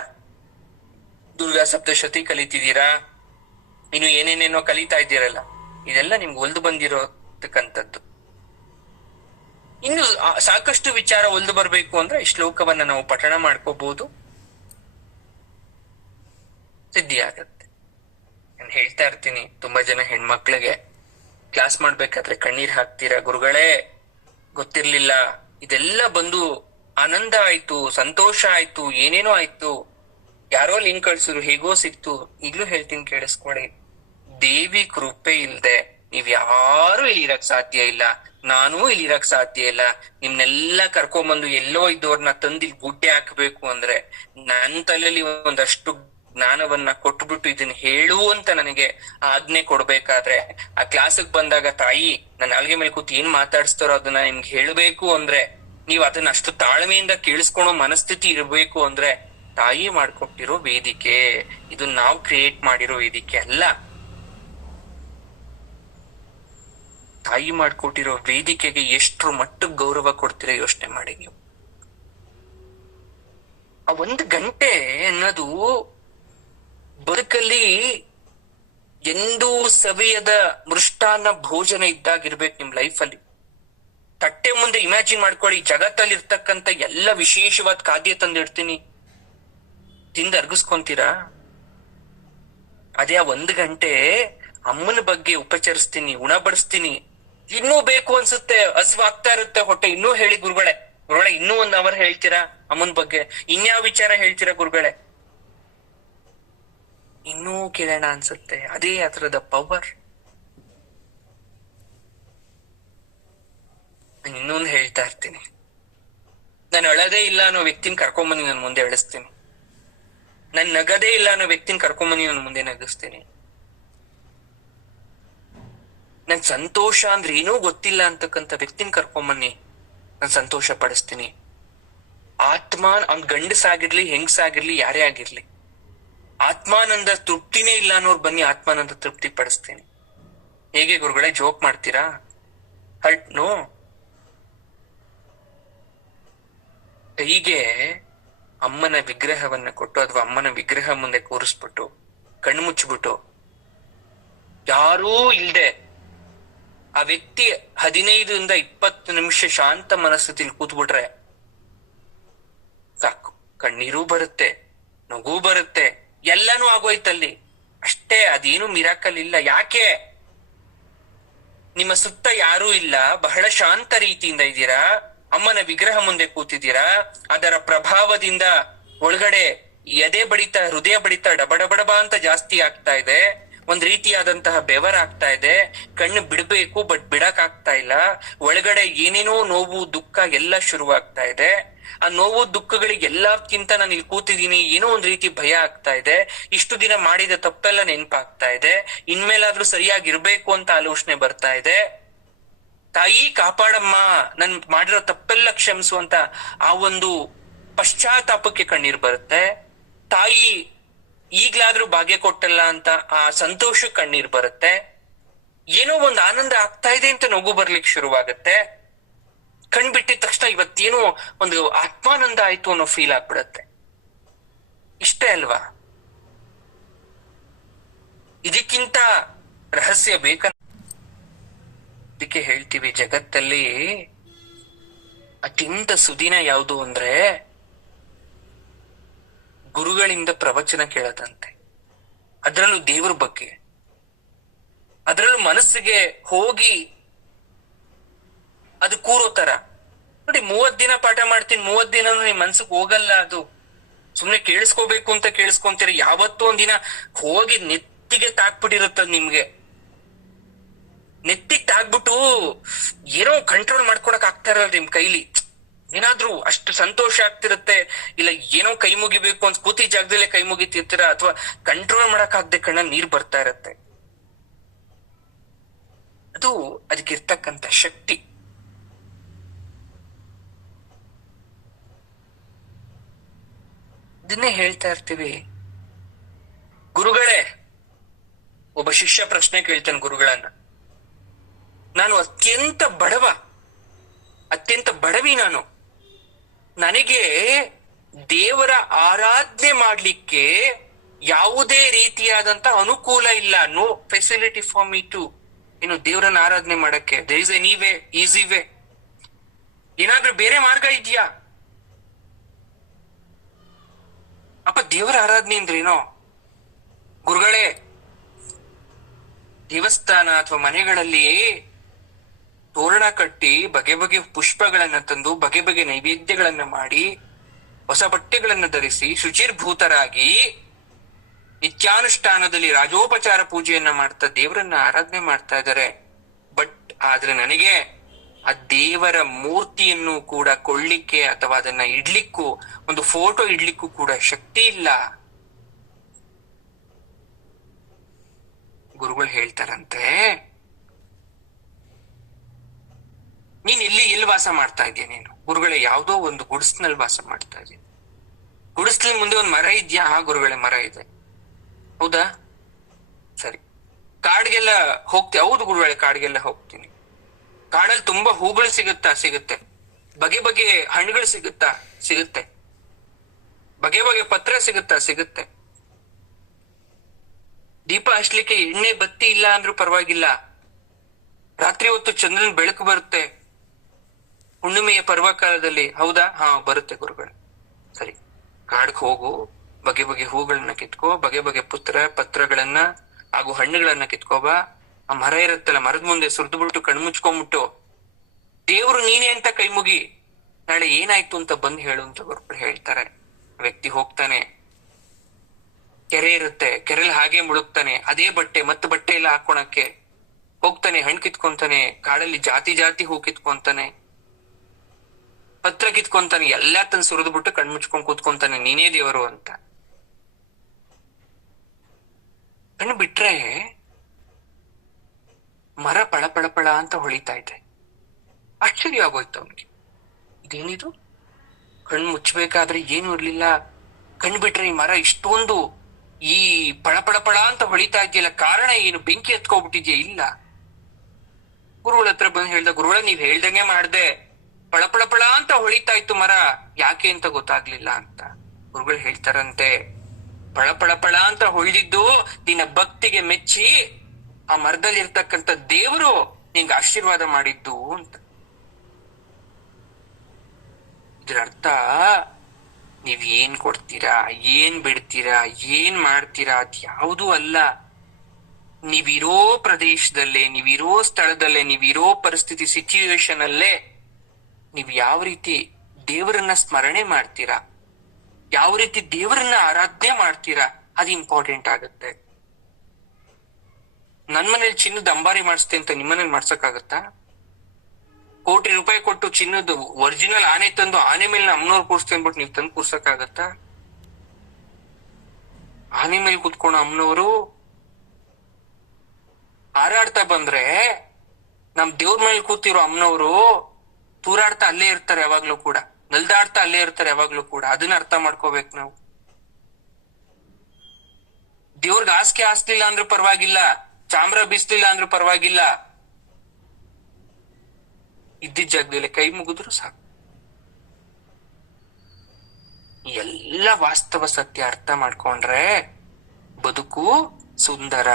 ದುರ್ಗಾ ಸಪ್ತಶತಿ ಕಲಿತಿದ್ದೀರಾ, ಇನ್ನು ಏನೇನೇನೋ ಕಲಿತಾ ಇದ್ದೀರಲ್ಲ, ಇದೆಲ್ಲ ನಿಮ್ಗೆ ಒಲ್ದು ಬಂದಿರೋತಕ್ಕಂಥದ್ದು. ಇನ್ನು ಸಾಕಷ್ಟು ವಿಚಾರ ಒಲ್ದು ಬರ್ಬೇಕು ಅಂದ್ರೆ ಈ ಶ್ಲೋಕವನ್ನ ನಾವು ಪಠಣ ಮಾಡ್ಕೋಬಹುದು, ಸಿದ್ಧಿ ಆಗತ್ತೆ. ನಾನು ಹೇಳ್ತಾ ಇರ್ತೀನಿ, ತುಂಬಾ ಜನ ಹೆಣ್ಮಕ್ಳಿಗೆ ಕ್ಲಾಸ್ ಮಾಡ್ಬೇಕಾದ್ರೆ ಕಣ್ಣೀರ್ ಹಾಕ್ತೀರಾ, ಗುರುಗಳೇ ಗೊತ್ತಿರ್ಲಿಲ್ಲ, ಇದೆಲ್ಲ ಬಂದು ಆನಂದ ಆಯ್ತು, ಸಂತೋಷ ಆಯ್ತು, ಏನೇನೋ ಆಯ್ತು, ಯಾರೋ ಲಿಂಕ್ ಕಳ್ಸಿದ್ರು, ಹೇಗೋ ಸಿಕ್ತು. ಈಗ್ಲೂ ಹೇಳ್ತೀನಿ ಕೇಳಿಸ್ಕೊಡಿ, ದೇವಿ ಕೃಪೆ ಇಲ್ದೆ ನೀವ್ ಯಾರು ಇಲ್ಲಿ ಇರಕ್ ಸಾಧ್ಯ ಇಲ್ಲ. ನಾನೂ ಇಲ್ಲಿ ಇರಕ್ ಸಾಧ್ಯ ಇಲ್ಲ. ನಿಮ್ನೆಲ್ಲಾ ಕರ್ಕೊಂಬಂದು ಎಲ್ಲೋ ಇದ್ದವ್ರನ್ನ ತಂದಿಲ್ ಗುಡ್ಡೆ ಹಾಕ್ಬೇಕು ಅಂದ್ರೆ ನನ್ ತಲೆಯಲ್ಲಿ ಒಂದಷ್ಟು ಜ್ಞಾನವನ್ನ ಕೊಟ್ಬಿಟ್ಟು ಇದನ್ನ ಹೇಳು ಅಂತ ನನಗೆ ಆಜ್ಞೆ ಕೊಡ್ಬೇಕಾದ್ರೆ, ಆ ಕ್ಲಾಸಿಗೆ ಬಂದಾಗ ತಾಯಿ ನನ್ನ ನಾಲ್ಗೆ ಮೇಲೆ ಕೂತ್ ಏನ್ ಮಾತಾಡಿಸ್ತಾರೋ ಅದನ್ನ ನಿಮ್ಗೆ ಹೇಳ್ಬೇಕು ಅಂದ್ರೆ, ನೀವ್ ಅದನ್ನ ಅಷ್ಟು ತಾಳ್ಮೆಯಿಂದ ಕೇಳಿಸ್ಕೊಳೋ ಮನಸ್ಥಿತಿ ಇರಬೇಕು ಅಂದ್ರೆ, ತಾಯಿ ಮಾಡ್ಕೊಟ್ಟಿರೋ ವೇದಿಕೆ ಇದು. ನಾವು ಕ್ರಿಯೇಟ್ ಮಾಡಿರೋ ವೇದಿಕೆ ಅಲ್ಲ. ತಾಯಿ ಮಾಡ್ಕೊಟ್ಟಿರೋ ವೇದಿಕೆಗೆ ಎಷ್ಟ್ರ ಮಟ್ಟಕ್ಕೆ ಗೌರವ ಕೊಡ್ತೀರಾ ಯೋಚನೆ ಮಾಡಿ ನೀವು. ಆ 1 ಗಂಟೆ ಅನ್ನೋದು ಬದುಕಲ್ಲಿ ಎಂದೂ ಸವಿಯದ ಮೃಷ್ಟಾನ್ನ ಭೋಜನ ಇದ್ದಾಗಿರ್ಬೇಕು ನಿಮ್ ಲೈಫಲ್ಲಿ. ತಟ್ಟೆ ಮುಂದೆ ಇಮ್ಯಾಜಿನ್ ಮಾಡ್ಕೊಳ್ಳಿ, ಜಗತ್ತಲ್ಲಿ ಇರ್ತಕ್ಕಂಥ ಎಲ್ಲ ವಿಶೇಷವಾದ ಖಾದ್ಯ ತಂದಿಡ್ತೀನಿ, ತಿಂದು ಅರ್ಗಿಸ್ಕೊಂತೀರಾ? ಅದೇ ಆ 1 ಗಂಟೆ ಅಮ್ಮನ ಬಗ್ಗೆ ಉಪಚರಿಸ್ತೀನಿ, ಉಣಬಡಿಸ್ತೀನಿ, ಇನ್ನೂ ಬೇಕು ಅನ್ಸುತ್ತೆ, ಹಸ್ವಾಗ್ತಾ ಇರುತ್ತೆ ಹೊಟ್ಟೆ, ಇನ್ನೂ ಹೇಳಿ ಗುರುಗಳೇ, ಇನ್ನೂ 1 ಅವರ್ ಹೇಳ್ತೀರಾ ಅಮ್ಮನ ಬಗ್ಗೆ, ಇನ್ಯಾವ ವಿಚಾರ ಹೇಳ್ತೀರಾ ಗುರುಗಳೇ, ಇನ್ನೂ ಕೇಳೋಣ ಅನ್ಸುತ್ತೆ. ಅದೇ ಅದರದ ಪವರ್. ನಾನು ಇನ್ನೊಂದು ಹೇಳ್ತಾ ಇರ್ತೀನಿ, ನಾನು ಅಳದೇ ಇಲ್ಲ ಅನ್ನೋ ವ್ಯಕ್ತಿನ ಕರ್ಕೊಂಬಂದು ನನ್ನ ಮುಂದೆ ಅಳಿಸ್ತೀನಿ. ನನ್ ನಗದೇ ಇಲ್ಲ ಅನ್ನೋ ವ್ಯಕ್ತಿನ ಕರ್ಕೊಂಬಂದು ನನ್ನ ಮುಂದೆ ನಗಿಸ್ತೀನಿ. ನನ್ ಸಂತೋಷ ಅಂದ್ರೆ ಏನೂ ಗೊತ್ತಿಲ್ಲ ಅಂತಕ್ಕಂಥ ವ್ಯಕ್ತಿನ ಕರ್ಕೊಂಬನ್ನಿ, ನಾನು ಸಂತೋಷ ಪಡಿಸ್ತೀನಿ. ಆತ್ಮ, ಅವ್ನ್ ಗಂಡಸಾಗಿರ್ಲಿ ಹೆಂಗಸಾಗಿರ್ಲಿ ಯಾರೇ ಆಗಿರ್ಲಿ, ಆತ್ಮಾನಂದ ತೃಪ್ತಿನೇ ಇಲ್ಲ ಅನ್ನೋರು ಬನ್ನಿ, ಆತ್ಮಾನಂದ ತೃಪ್ತಿ ಪಡಿಸ್ತೀನಿ. ಹೇಗೆ ಗುರುಗಳೇ, ಜೋಕ್ ಮಾಡ್ತೀರಾ? Hurt no. ಕೈಗೆ ಅಮ್ಮನ ವಿಗ್ರಹವನ್ನ ಕೊಟ್ಟು ಅಥವಾ ಅಮ್ಮನ ವಿಗ್ರಹ ಮುಂದೆ ಕೂರಿಸ್ಬಿಟ್ಟು ಕಣ್ಣು ಮುಚ್ಚಿಬಿಟ್ಟು ಯಾರೂ ಇಲ್ದೆ ಆ ವ್ಯಕ್ತಿ 15 ಇಂದ 20 ನಿಮಿಷ ಶಾಂತ ಮನಸ್ಥಿತಿಲಿ ಕೂತ್ಬಿಟ್ರೆ ಸಾಕು. ಕಣ್ಣೀರೂ ಬರುತ್ತೆ, ನಗು ಬರುತ್ತೆ, ಎಲ್ಲಾನು ಆಗೋಯ್ತಲ್ಲಿ. ಅಷ್ಟೇ, ಅದೇನು ಮಿರಾಕಲ್ ಇಲ್ಲ. ಯಾಕೆ? ನಿಮ್ಮ ಸುತ್ತ ಯಾರೂ ಇಲ್ಲ, ಬಹಳ ಶಾಂತ ರೀತಿಯಿಂದ ಇದ್ದೀರಾ, ಅಮ್ಮನ ವಿಗ್ರಹ ಮುಂದೆ ಕೂತಿದ್ದೀರಾ. ಅದರ ಪ್ರಭಾವದಿಂದ ಒಳಗಡೆ ಎದೆ ಬಡಿತ, ಹೃದಯ ಬಡಿತ ಡಬಡಬಡಬ ಅಂತ ಜಾಸ್ತಿ ಆಗ್ತಾ ಇದೆ. ಒಂದ್ ರೀತಿಯಾದಂತಹ ಬೆವರಾಗ್ತಾ ಇದೆ. ಕಣ್ಣು ಬಿಡ್ಬೇಕು, ಬಟ್ ಬಿಡಕ್ ಆಗ್ತಾ ಇಲ್ಲ. ಒಳಗಡೆ ಏನೇನೋ ನೋವು, ದುಃಖ ಎಲ್ಲ ಶುರುವಾಗ್ತಾ ಇದೆ. ಆ ನೋವು ದುಃಖಗಳಿಗೆ ಎಲ್ಲಕ್ಕಿಂತ ನಾನು ಇಲ್ಲಿ ಕೂತಿದ್ದೀನಿ, ಏನೋ ಒಂದ್ ರೀತಿ ಭಯ ಆಗ್ತಾ ಇದೆ. ಇಷ್ಟು ದಿನ ಮಾಡಿದ ತಪ್ಪೆಲ್ಲ ನೆನ್ಪಾಗ್ತಾ ಇದೆ. ಇನ್ಮೇಲಾದ್ರೂ ಸರಿಯಾಗಿರ್ಬೇಕು ಅಂತ ಆಲೋಚನೆ ಬರ್ತಾ ಇದೆ. ತಾಯಿ ಕಾಪಾಡಮ್ಮ, ನನ್ ಮಾಡಿರೋ ತಪ್ಪೆಲ್ಲ ಕ್ಷಮಿಸುವಂತ ಆ ಒಂದು ಪಶ್ಚಾತ್ತಾಪಕ್ಕೆ ಕಣ್ಣೀರ್ ಬರುತ್ತೆ. ತಾಯಿ ಈಗ್ಲಾದ್ರೂ ಭಾಗ್ಯ ಕೊಟ್ಟಲ್ಲ ಅಂತ ಆ ಸಂತೋಷ ಕಣ್ಣೀರ್ ಬರುತ್ತೆ. ಏನೋ ಒಂದ್ ಆನಂದ ಆಗ್ತಾ ಇದೆ ಅಂತ ನಗು ಬರ್ಲಿಕ್ಕೆ ಶುರುವಾಗತ್ತೆ. ಕಣ್ ಬಿಟ್ಟಿದ ತಕ್ಷಣ ಇವತ್ತೇನೋ ಒಂದು ಆತ್ಮಾನಂದ ಆಯ್ತು ಅನ್ನೋ ಫೀಲ್ ಆಗ್ಬಿಡತ್ತೆ. ಇಷ್ಟೇ ಅಲ್ವಾ? ಇದಕ್ಕಿಂತ ರಹಸ್ಯ ಬೇಕ? ಅದಕ್ಕೆ ಹೇಳ್ತೀವಿ, ಜಗತ್ತಲ್ಲಿ ಅತ್ಯಂತ ಸುದಿನ ಯಾವುದು ಅಂದ್ರೆ ಗುರುಗಳಿಂದ ಪ್ರವಚನ ಕೇಳದಂತೆ. ಅದ್ರಲ್ಲೂ ದೇವ್ರ ಬಗ್ಗೆ, ಅದ್ರಲ್ಲೂ ಮನಸ್ಸಿಗೆ ಹೋಗಿ ಅದು ಕೂರೋ ತರ. ನೋಡಿ, 30 ದಿನ ಪಾಠ ಮಾಡ್ತೀನಿ, 30 ದಿನ ನಿಮ್ ಮನ್ಸಿಗೆ ಹೋಗಲ್ಲ. ಅದು ಸುಮ್ನೆ ಕೇಳಿಸ್ಕೋಬೇಕು ಅಂತ ಕೇಳಿಸ್ಕೊಂತೀರಿ. ಯಾವತ್ತೂ ಒಂದಿನ ಹೋಗಿ ನೆತ್ತಿಗೆ ತಾಕ್ಬಿಟ್ಟಿರುತ್ತದ ನಿಮ್ಗೆ. ನೆತ್ತಿಗೆ ತಾಕ್ಬಿಟ್ಟು ಏನೋ ಕಂಟ್ರೋಲ್ ಮಾಡ್ಕೊಳಕ್ ಆಗ್ತಾ ಇರಲ್ಲ ನಿಮ್ ಕೈಲಿ. ಏನಾದ್ರೂ ಅಷ್ಟು ಸಂತೋಷ ಆಗ್ತಿರತ್ತೆ, ಇಲ್ಲ ಏನೋ ಕೈ ಮುಗಿಬೇಕು ಅಂತ ಕೂತಿ ಜಾಗದಲ್ಲೇ ಕೈ ಮುಗಿತಿರ್ತೀರ, ಅಥವಾ ಕಂಟ್ರೋಲ್ ಮಾಡಕ್ ಆಗದೆ ಕಣ್ಣ ನೀರ್ ಬರ್ತಾ ಇರತ್ತೆ. ಅದು ಅದಕ್ಕಿರ್ತಕ್ಕಂಥ ಶಕ್ತಿ. ಇದನ್ನೇ ಹೇಳ್ತಾ ಇರ್ತೀವಿ. ಗುರುಗಳೇ, ಒಬ್ಬ ಶಿಷ್ಯ ಪ್ರಶ್ನೆ ಕೇಳ್ತಾನೆ ಗುರುಗಳನ್ನ, ನಾನು ಅತ್ಯಂತ ಬಡವಿ ನಾನು, ನನಗೆ ದೇವರ ಆರಾಧನೆ ಮಾಡ್ಲಿಕ್ಕೆ ಯಾವುದೇ ರೀತಿಯಾದಂತ ಅನುಕೂಲ ಇಲ್ಲ. No facility for me to ಏನು ದೇವರನ್ನ ಆರಾಧನೆ ಮಾಡಕ್ಕೆ. There is any way, easy way? ಏನಾದ್ರೂ ಬೇರೆ ಮಾರ್ಗ ಇದೆಯಾ? ಅಪ್ಪ, ದೇವರ ಆರಾಧನೆ ಅಂದ್ರೇನೋ? ಗುರುಗಳೇ, ದೇವಸ್ಥಾನ ಅಥವಾ ಮನೆಗಳಲ್ಲಿ ತೋರಣ ಕಟ್ಟಿ ಬಗೆ ಬಗೆ ಪುಷ್ಪಗಳನ್ನ ತಂದು ಬಗೆ ಬಗೆ ನೈವೇದ್ಯಗಳನ್ನ ಮಾಡಿ ಹೊಸ ಬಟ್ಟೆಗಳನ್ನ ಧರಿಸಿ ಶುಚಿರ್ಭೂತರಾಗಿ ನಿತ್ಯಾನುಷ್ಠಾನದಲ್ಲಿ ರಾಜೋಪಚಾರ ಪೂಜೆಯನ್ನ ಮಾಡ್ತಾ ದೇವರನ್ನ ಆರಾಧನೆ ಮಾಡ್ತಾ ಇದ್ದಾರೆ. ಆದ್ರೆ ನನಗೆ ಆ ದೇವರ ಮೂರ್ತಿಯನ್ನು ಕೂಡ ಕೊಳ್ಳಿಕ್ಕೆ ಅಥವಾ ಅದನ್ನ ಇಡ್ಲಿಕ್ಕೂ, ಒಂದು ಫೋಟೋ ಇಡ್ಲಿಕ್ಕೂ ಕೂಡ ಶಕ್ತಿ ಇಲ್ಲ. ಗುರುಗಳು ಹೇಳ್ತಾರಂತೆ, ನೀನ್ ಎಲ್ಲಿ ವಾಸ ಮಾಡ್ತಾ ಇದೀಯ ನೀನು? ಗುರುಗಳೇ, ಯಾವ್ದೋ ಒಂದು ಗುಡಿಸ್ನಲ್ಲಿ ವಾಸ ಮಾಡ್ತಾ ಇದೀನಿ. ಗುಡಿಸ್ಲಿ ಮುಂದೆ ಒಂದು ಮರ ಇದ್ಯಾ? ಹಾ ಗುರುಗಳೇ, ಮರ ಇದೆ. ಹೌದಾ, ಸರಿ. ಕಾಡ್ಗೆಲ್ಲ ಹೋಗ್ತೀಯ? ಹೌದು ಗುರುಗಳೇ, ಕಾಡ್ಗೆಲ್ಲ ಹೋಗ್ತೀನಿ. ಕಾಡಲ್ಲಿ ತುಂಬಾ ಹೂಗಳು ಸಿಗುತ್ತೆ. ಬಗೆ ಬಗೆ ಹಣ್ಣುಗಳು ಸಿಗುತ್ತೆ. ಬಗೆ ಬಗೆ ಪತ್ರ ಸಿಗುತ್ತೆ. ದೀಪ ಹಚ್ಲಿಕ್ಕೆ ಎಣ್ಣೆ ಬತ್ತಿ ಇಲ್ಲ ಅಂದ್ರೂ ಪರವಾಗಿಲ್ಲ. ರಾತ್ರಿ ಹೊತ್ತು ಚಂದ್ರನ ಬೆಳಕು ಬರುತ್ತೆ, ಹುಣ್ಣಿಮೆಯ ಪರ್ವಕಾಲದಲ್ಲಿ. ಹೌದಾ? ಹಾ, ಬರುತ್ತೆ ಗುರುಗಳೇ. ಸರಿ, ಕಾಡ್ಗೆ ಹೋಗು, ಬಗೆ ಬಗೆ ಹೂಗಳನ್ನ ಕಿತ್ಕೋ, ಬಗೆ ಬಗೆ ಪತ್ರಗಳನ್ನ ಹಾಗೂ ಹಣ್ಣುಗಳನ್ನ ಕಿತ್ಕೋಬಾ. ಆ ಮರ ಇರುತ್ತಲ್ಲ, ಮರದ ಮುಂದೆ ಸುರಿದು ಬಿಟ್ಟು ಕಣ್ಮುಚ್ಕೊಂಡ್ಬಿಟ್ಟು ದೇವ್ರು ನೀನೇ ಅಂತ ಕೈ ಮುಗಿ, ನಾಳೆ ಏನಾಯ್ತು ಅಂತ ಬಂದು ಹೇಳು ಅಂತ ಗುರುಗಳು ಹೇಳ್ತಾರೆ. ವ್ಯಕ್ತಿ ಹೋಗ್ತಾನೆ, ಕೆರೆ ಇರುತ್ತೆ, ಕೆರೆಯಲ್ಲಿ ಹಾಗೆ ಮುಳುಗ್ತಾನೆ. ಅದೇ ಬಟ್ಟೆ ಎಲ್ಲ ಹಾಕೊಳಕ್ಕೆ ಹೋಗ್ತಾನೆ, ಹಣ್ಣು ಕಿತ್ಕೊಂತಾನೆ, ಕಾಡಲ್ಲಿ ಜಾತಿ ಹೂ ಕಿತ್ಕೊಂತಾನೆ, ಪತ್ರ ಕಿತ್ಕೊಂತಾನೆ, ಎಲ್ಲಾ ತನ್ನ ಸುರಿದು ಬಿಟ್ಟು ಕಣ್ಮುಚ್ಕೊಂಡ್ ಕೂತ್ಕೊಂತಾನೆ, ನೀನೇ ದೇವರು ಅಂತ. ಕಣ್ಣು ಬಿಟ್ರೆ ಮರ ಪಳ ಅಂತ ಹೊಳಿತಾ ಇದೆ. ಆಶ್ಚರ್ಯ ಆಗೋಯ್ತು ಅವನಿಗೆ. ಇದೇನಿದು? ಕಣ್ಣು ಮುಚ್ಚಬೇಕಾದ್ರೆ ಏನು ಇರ್ಲಿಲ್ಲ, ಕಣ್ಣು ಬಿಟ್ರೆ ಈ ಮರ ಇಷ್ಟೊಂದು ಈ ಪಳ ಅಂತ ಹೊಳಿತಾ ಇದೆಯಲ್ಲ, ಕಾರಣ ಏನು? ಬೆಂಕಿ ಹತ್ಕೊಬಿಟ್ಟಿದ್ಯಾ? ಇಲ್ಲ. ಗುರುಗಳ ಹತ್ರ ಬಂದು ಹೇಳ್ದ, ಗುರುಗಳ, ನೀವ್ ಹೇಳ್ದಂಗೆ ಮಾಡ್ದೆ, ಪಳ ಅಂತ ಹೊಳಿತಾ ಇತ್ತು ಮರ, ಯಾಕೆ ಅಂತ ಗೊತ್ತಾಗ್ಲಿಲ್ಲ ಅಂತ. ಗುರುಗಳು ಹೇಳ್ತಾರಂತೆ, ಪಳ ಪಳ ಪಳ ಅಂತ ಹೊಳ್ದಿದ್ದು ನಿನ್ನ ಭಕ್ತಿಗೆ ಮೆಚ್ಚಿ ಆ ಮರದಲ್ಲಿ ಇರ್ತಕ್ಕಂಥ ದೇವರು ನಿಂಗೆ ಆಶೀರ್ವಾದ ಮಾಡಿದ್ದು ಅಂತ. ಇದ್ರ ಅರ್ಥ, ನೀವ್ ಏನ್ ಕೊಡ್ತೀರಾ, ಏನ್ ಬಿಡ್ತೀರಾ, ಏನ್ ಮಾಡ್ತೀರಾ ಅದ್ಯಾವುದೂ ಅಲ್ಲ. ನೀವಿರೋ ಪ್ರದೇಶದಲ್ಲೇ, ನೀವಿರೋ ಸ್ಥಳದಲ್ಲೇ, ನೀವಿರೋ ಪರಿಸ್ಥಿತಿ ಸಿಚುವೇಶನ್ ಅಲ್ಲೇ ನೀವ್ ಯಾವ ರೀತಿ ದೇವರನ್ನ ಸ್ಮರಣೆ ಮಾಡ್ತೀರಾ, ಯಾವ ರೀತಿ ದೇವರನ್ನ ಆರಾಧನೆ ಮಾಡ್ತೀರಾ, ಅದು ಇಂಪಾರ್ಟೆಂಟ್ ಆಗುತ್ತೆ. ನನ್ ಮನೇಲಿ ಚಿನ್ನದ ಅಂಬಾರಿ ಮಾಡಿಸ್ತೆ ಅಂತ ನಿಮ್ಮನೇಲಿ ಮಾಡ್ಸಕ್ಕಾಗತ್ತಾ? ಕೋಟಿ ರೂಪಾಯಿ ಕೊಟ್ಟು ಚಿನ್ನದ ಒರಿಜಿನಲ್ ಆನೆ ತಂದು ಆನೆ ಮೇಲೆ ಅಮ್ಮನವ್ರು ಕೂರ್ಸ್ತೆ ಅಂದ್ಬಿಟ್ಟು ನೀವ್ ತಂದು ಕೂರ್ಸಕ್ಕಾಗತ್ತಾ? ಆನೆ ಮೇಲೆ ಕುತ್ಕೊಂಡು ಅಮ್ಮನವರು ಹಾರಾಡ್ತಾ ಬಂದ್ರೆ ನಮ್ ದೇವ್ರ ಮೇಲೆ ಕೂತಿರೋ ಅಮ್ಮನವರು ತೂರಾಡ್ತಾ ಅಲ್ಲೇ ಇರ್ತಾರೆ ಯಾವಾಗ್ಲೂ ಕೂಡ, ನಲ್ದಾಡ್ತಾ ಅಲ್ಲೇ ಇರ್ತಾರೆ ಯಾವಾಗ್ಲೂ ಕೂಡ. ಅದನ್ನ ಅರ್ಥ ಮಾಡ್ಕೋಬೇಕು ನಾವು. ದೇವ್ರಿಗೆ ಹಾಸಿಗೆ ಹಾಸ್ಲಿಲ್ಲ ಅಂದ್ರೂ ಪರವಾಗಿಲ್ಲ, ಚಾಮ್ರ ಬೀಸ್ಲಿಲ್ಲ ಅಂದ್ರೂ ಪರವಾಗಿಲ್ಲ, ಇದ್ದಿದ್ದ ಜಾಗದಲ್ಲಿ ಕೈ ಮುಗಿದ್ರು ಸಾಕು. ಎಲ್ಲ ವಾಸ್ತವ ಸತ್ಯ ಅರ್ಥ ಮಾಡ್ಕೊಂಡ್ರೆ ಬದುಕು ಸುಂದರ.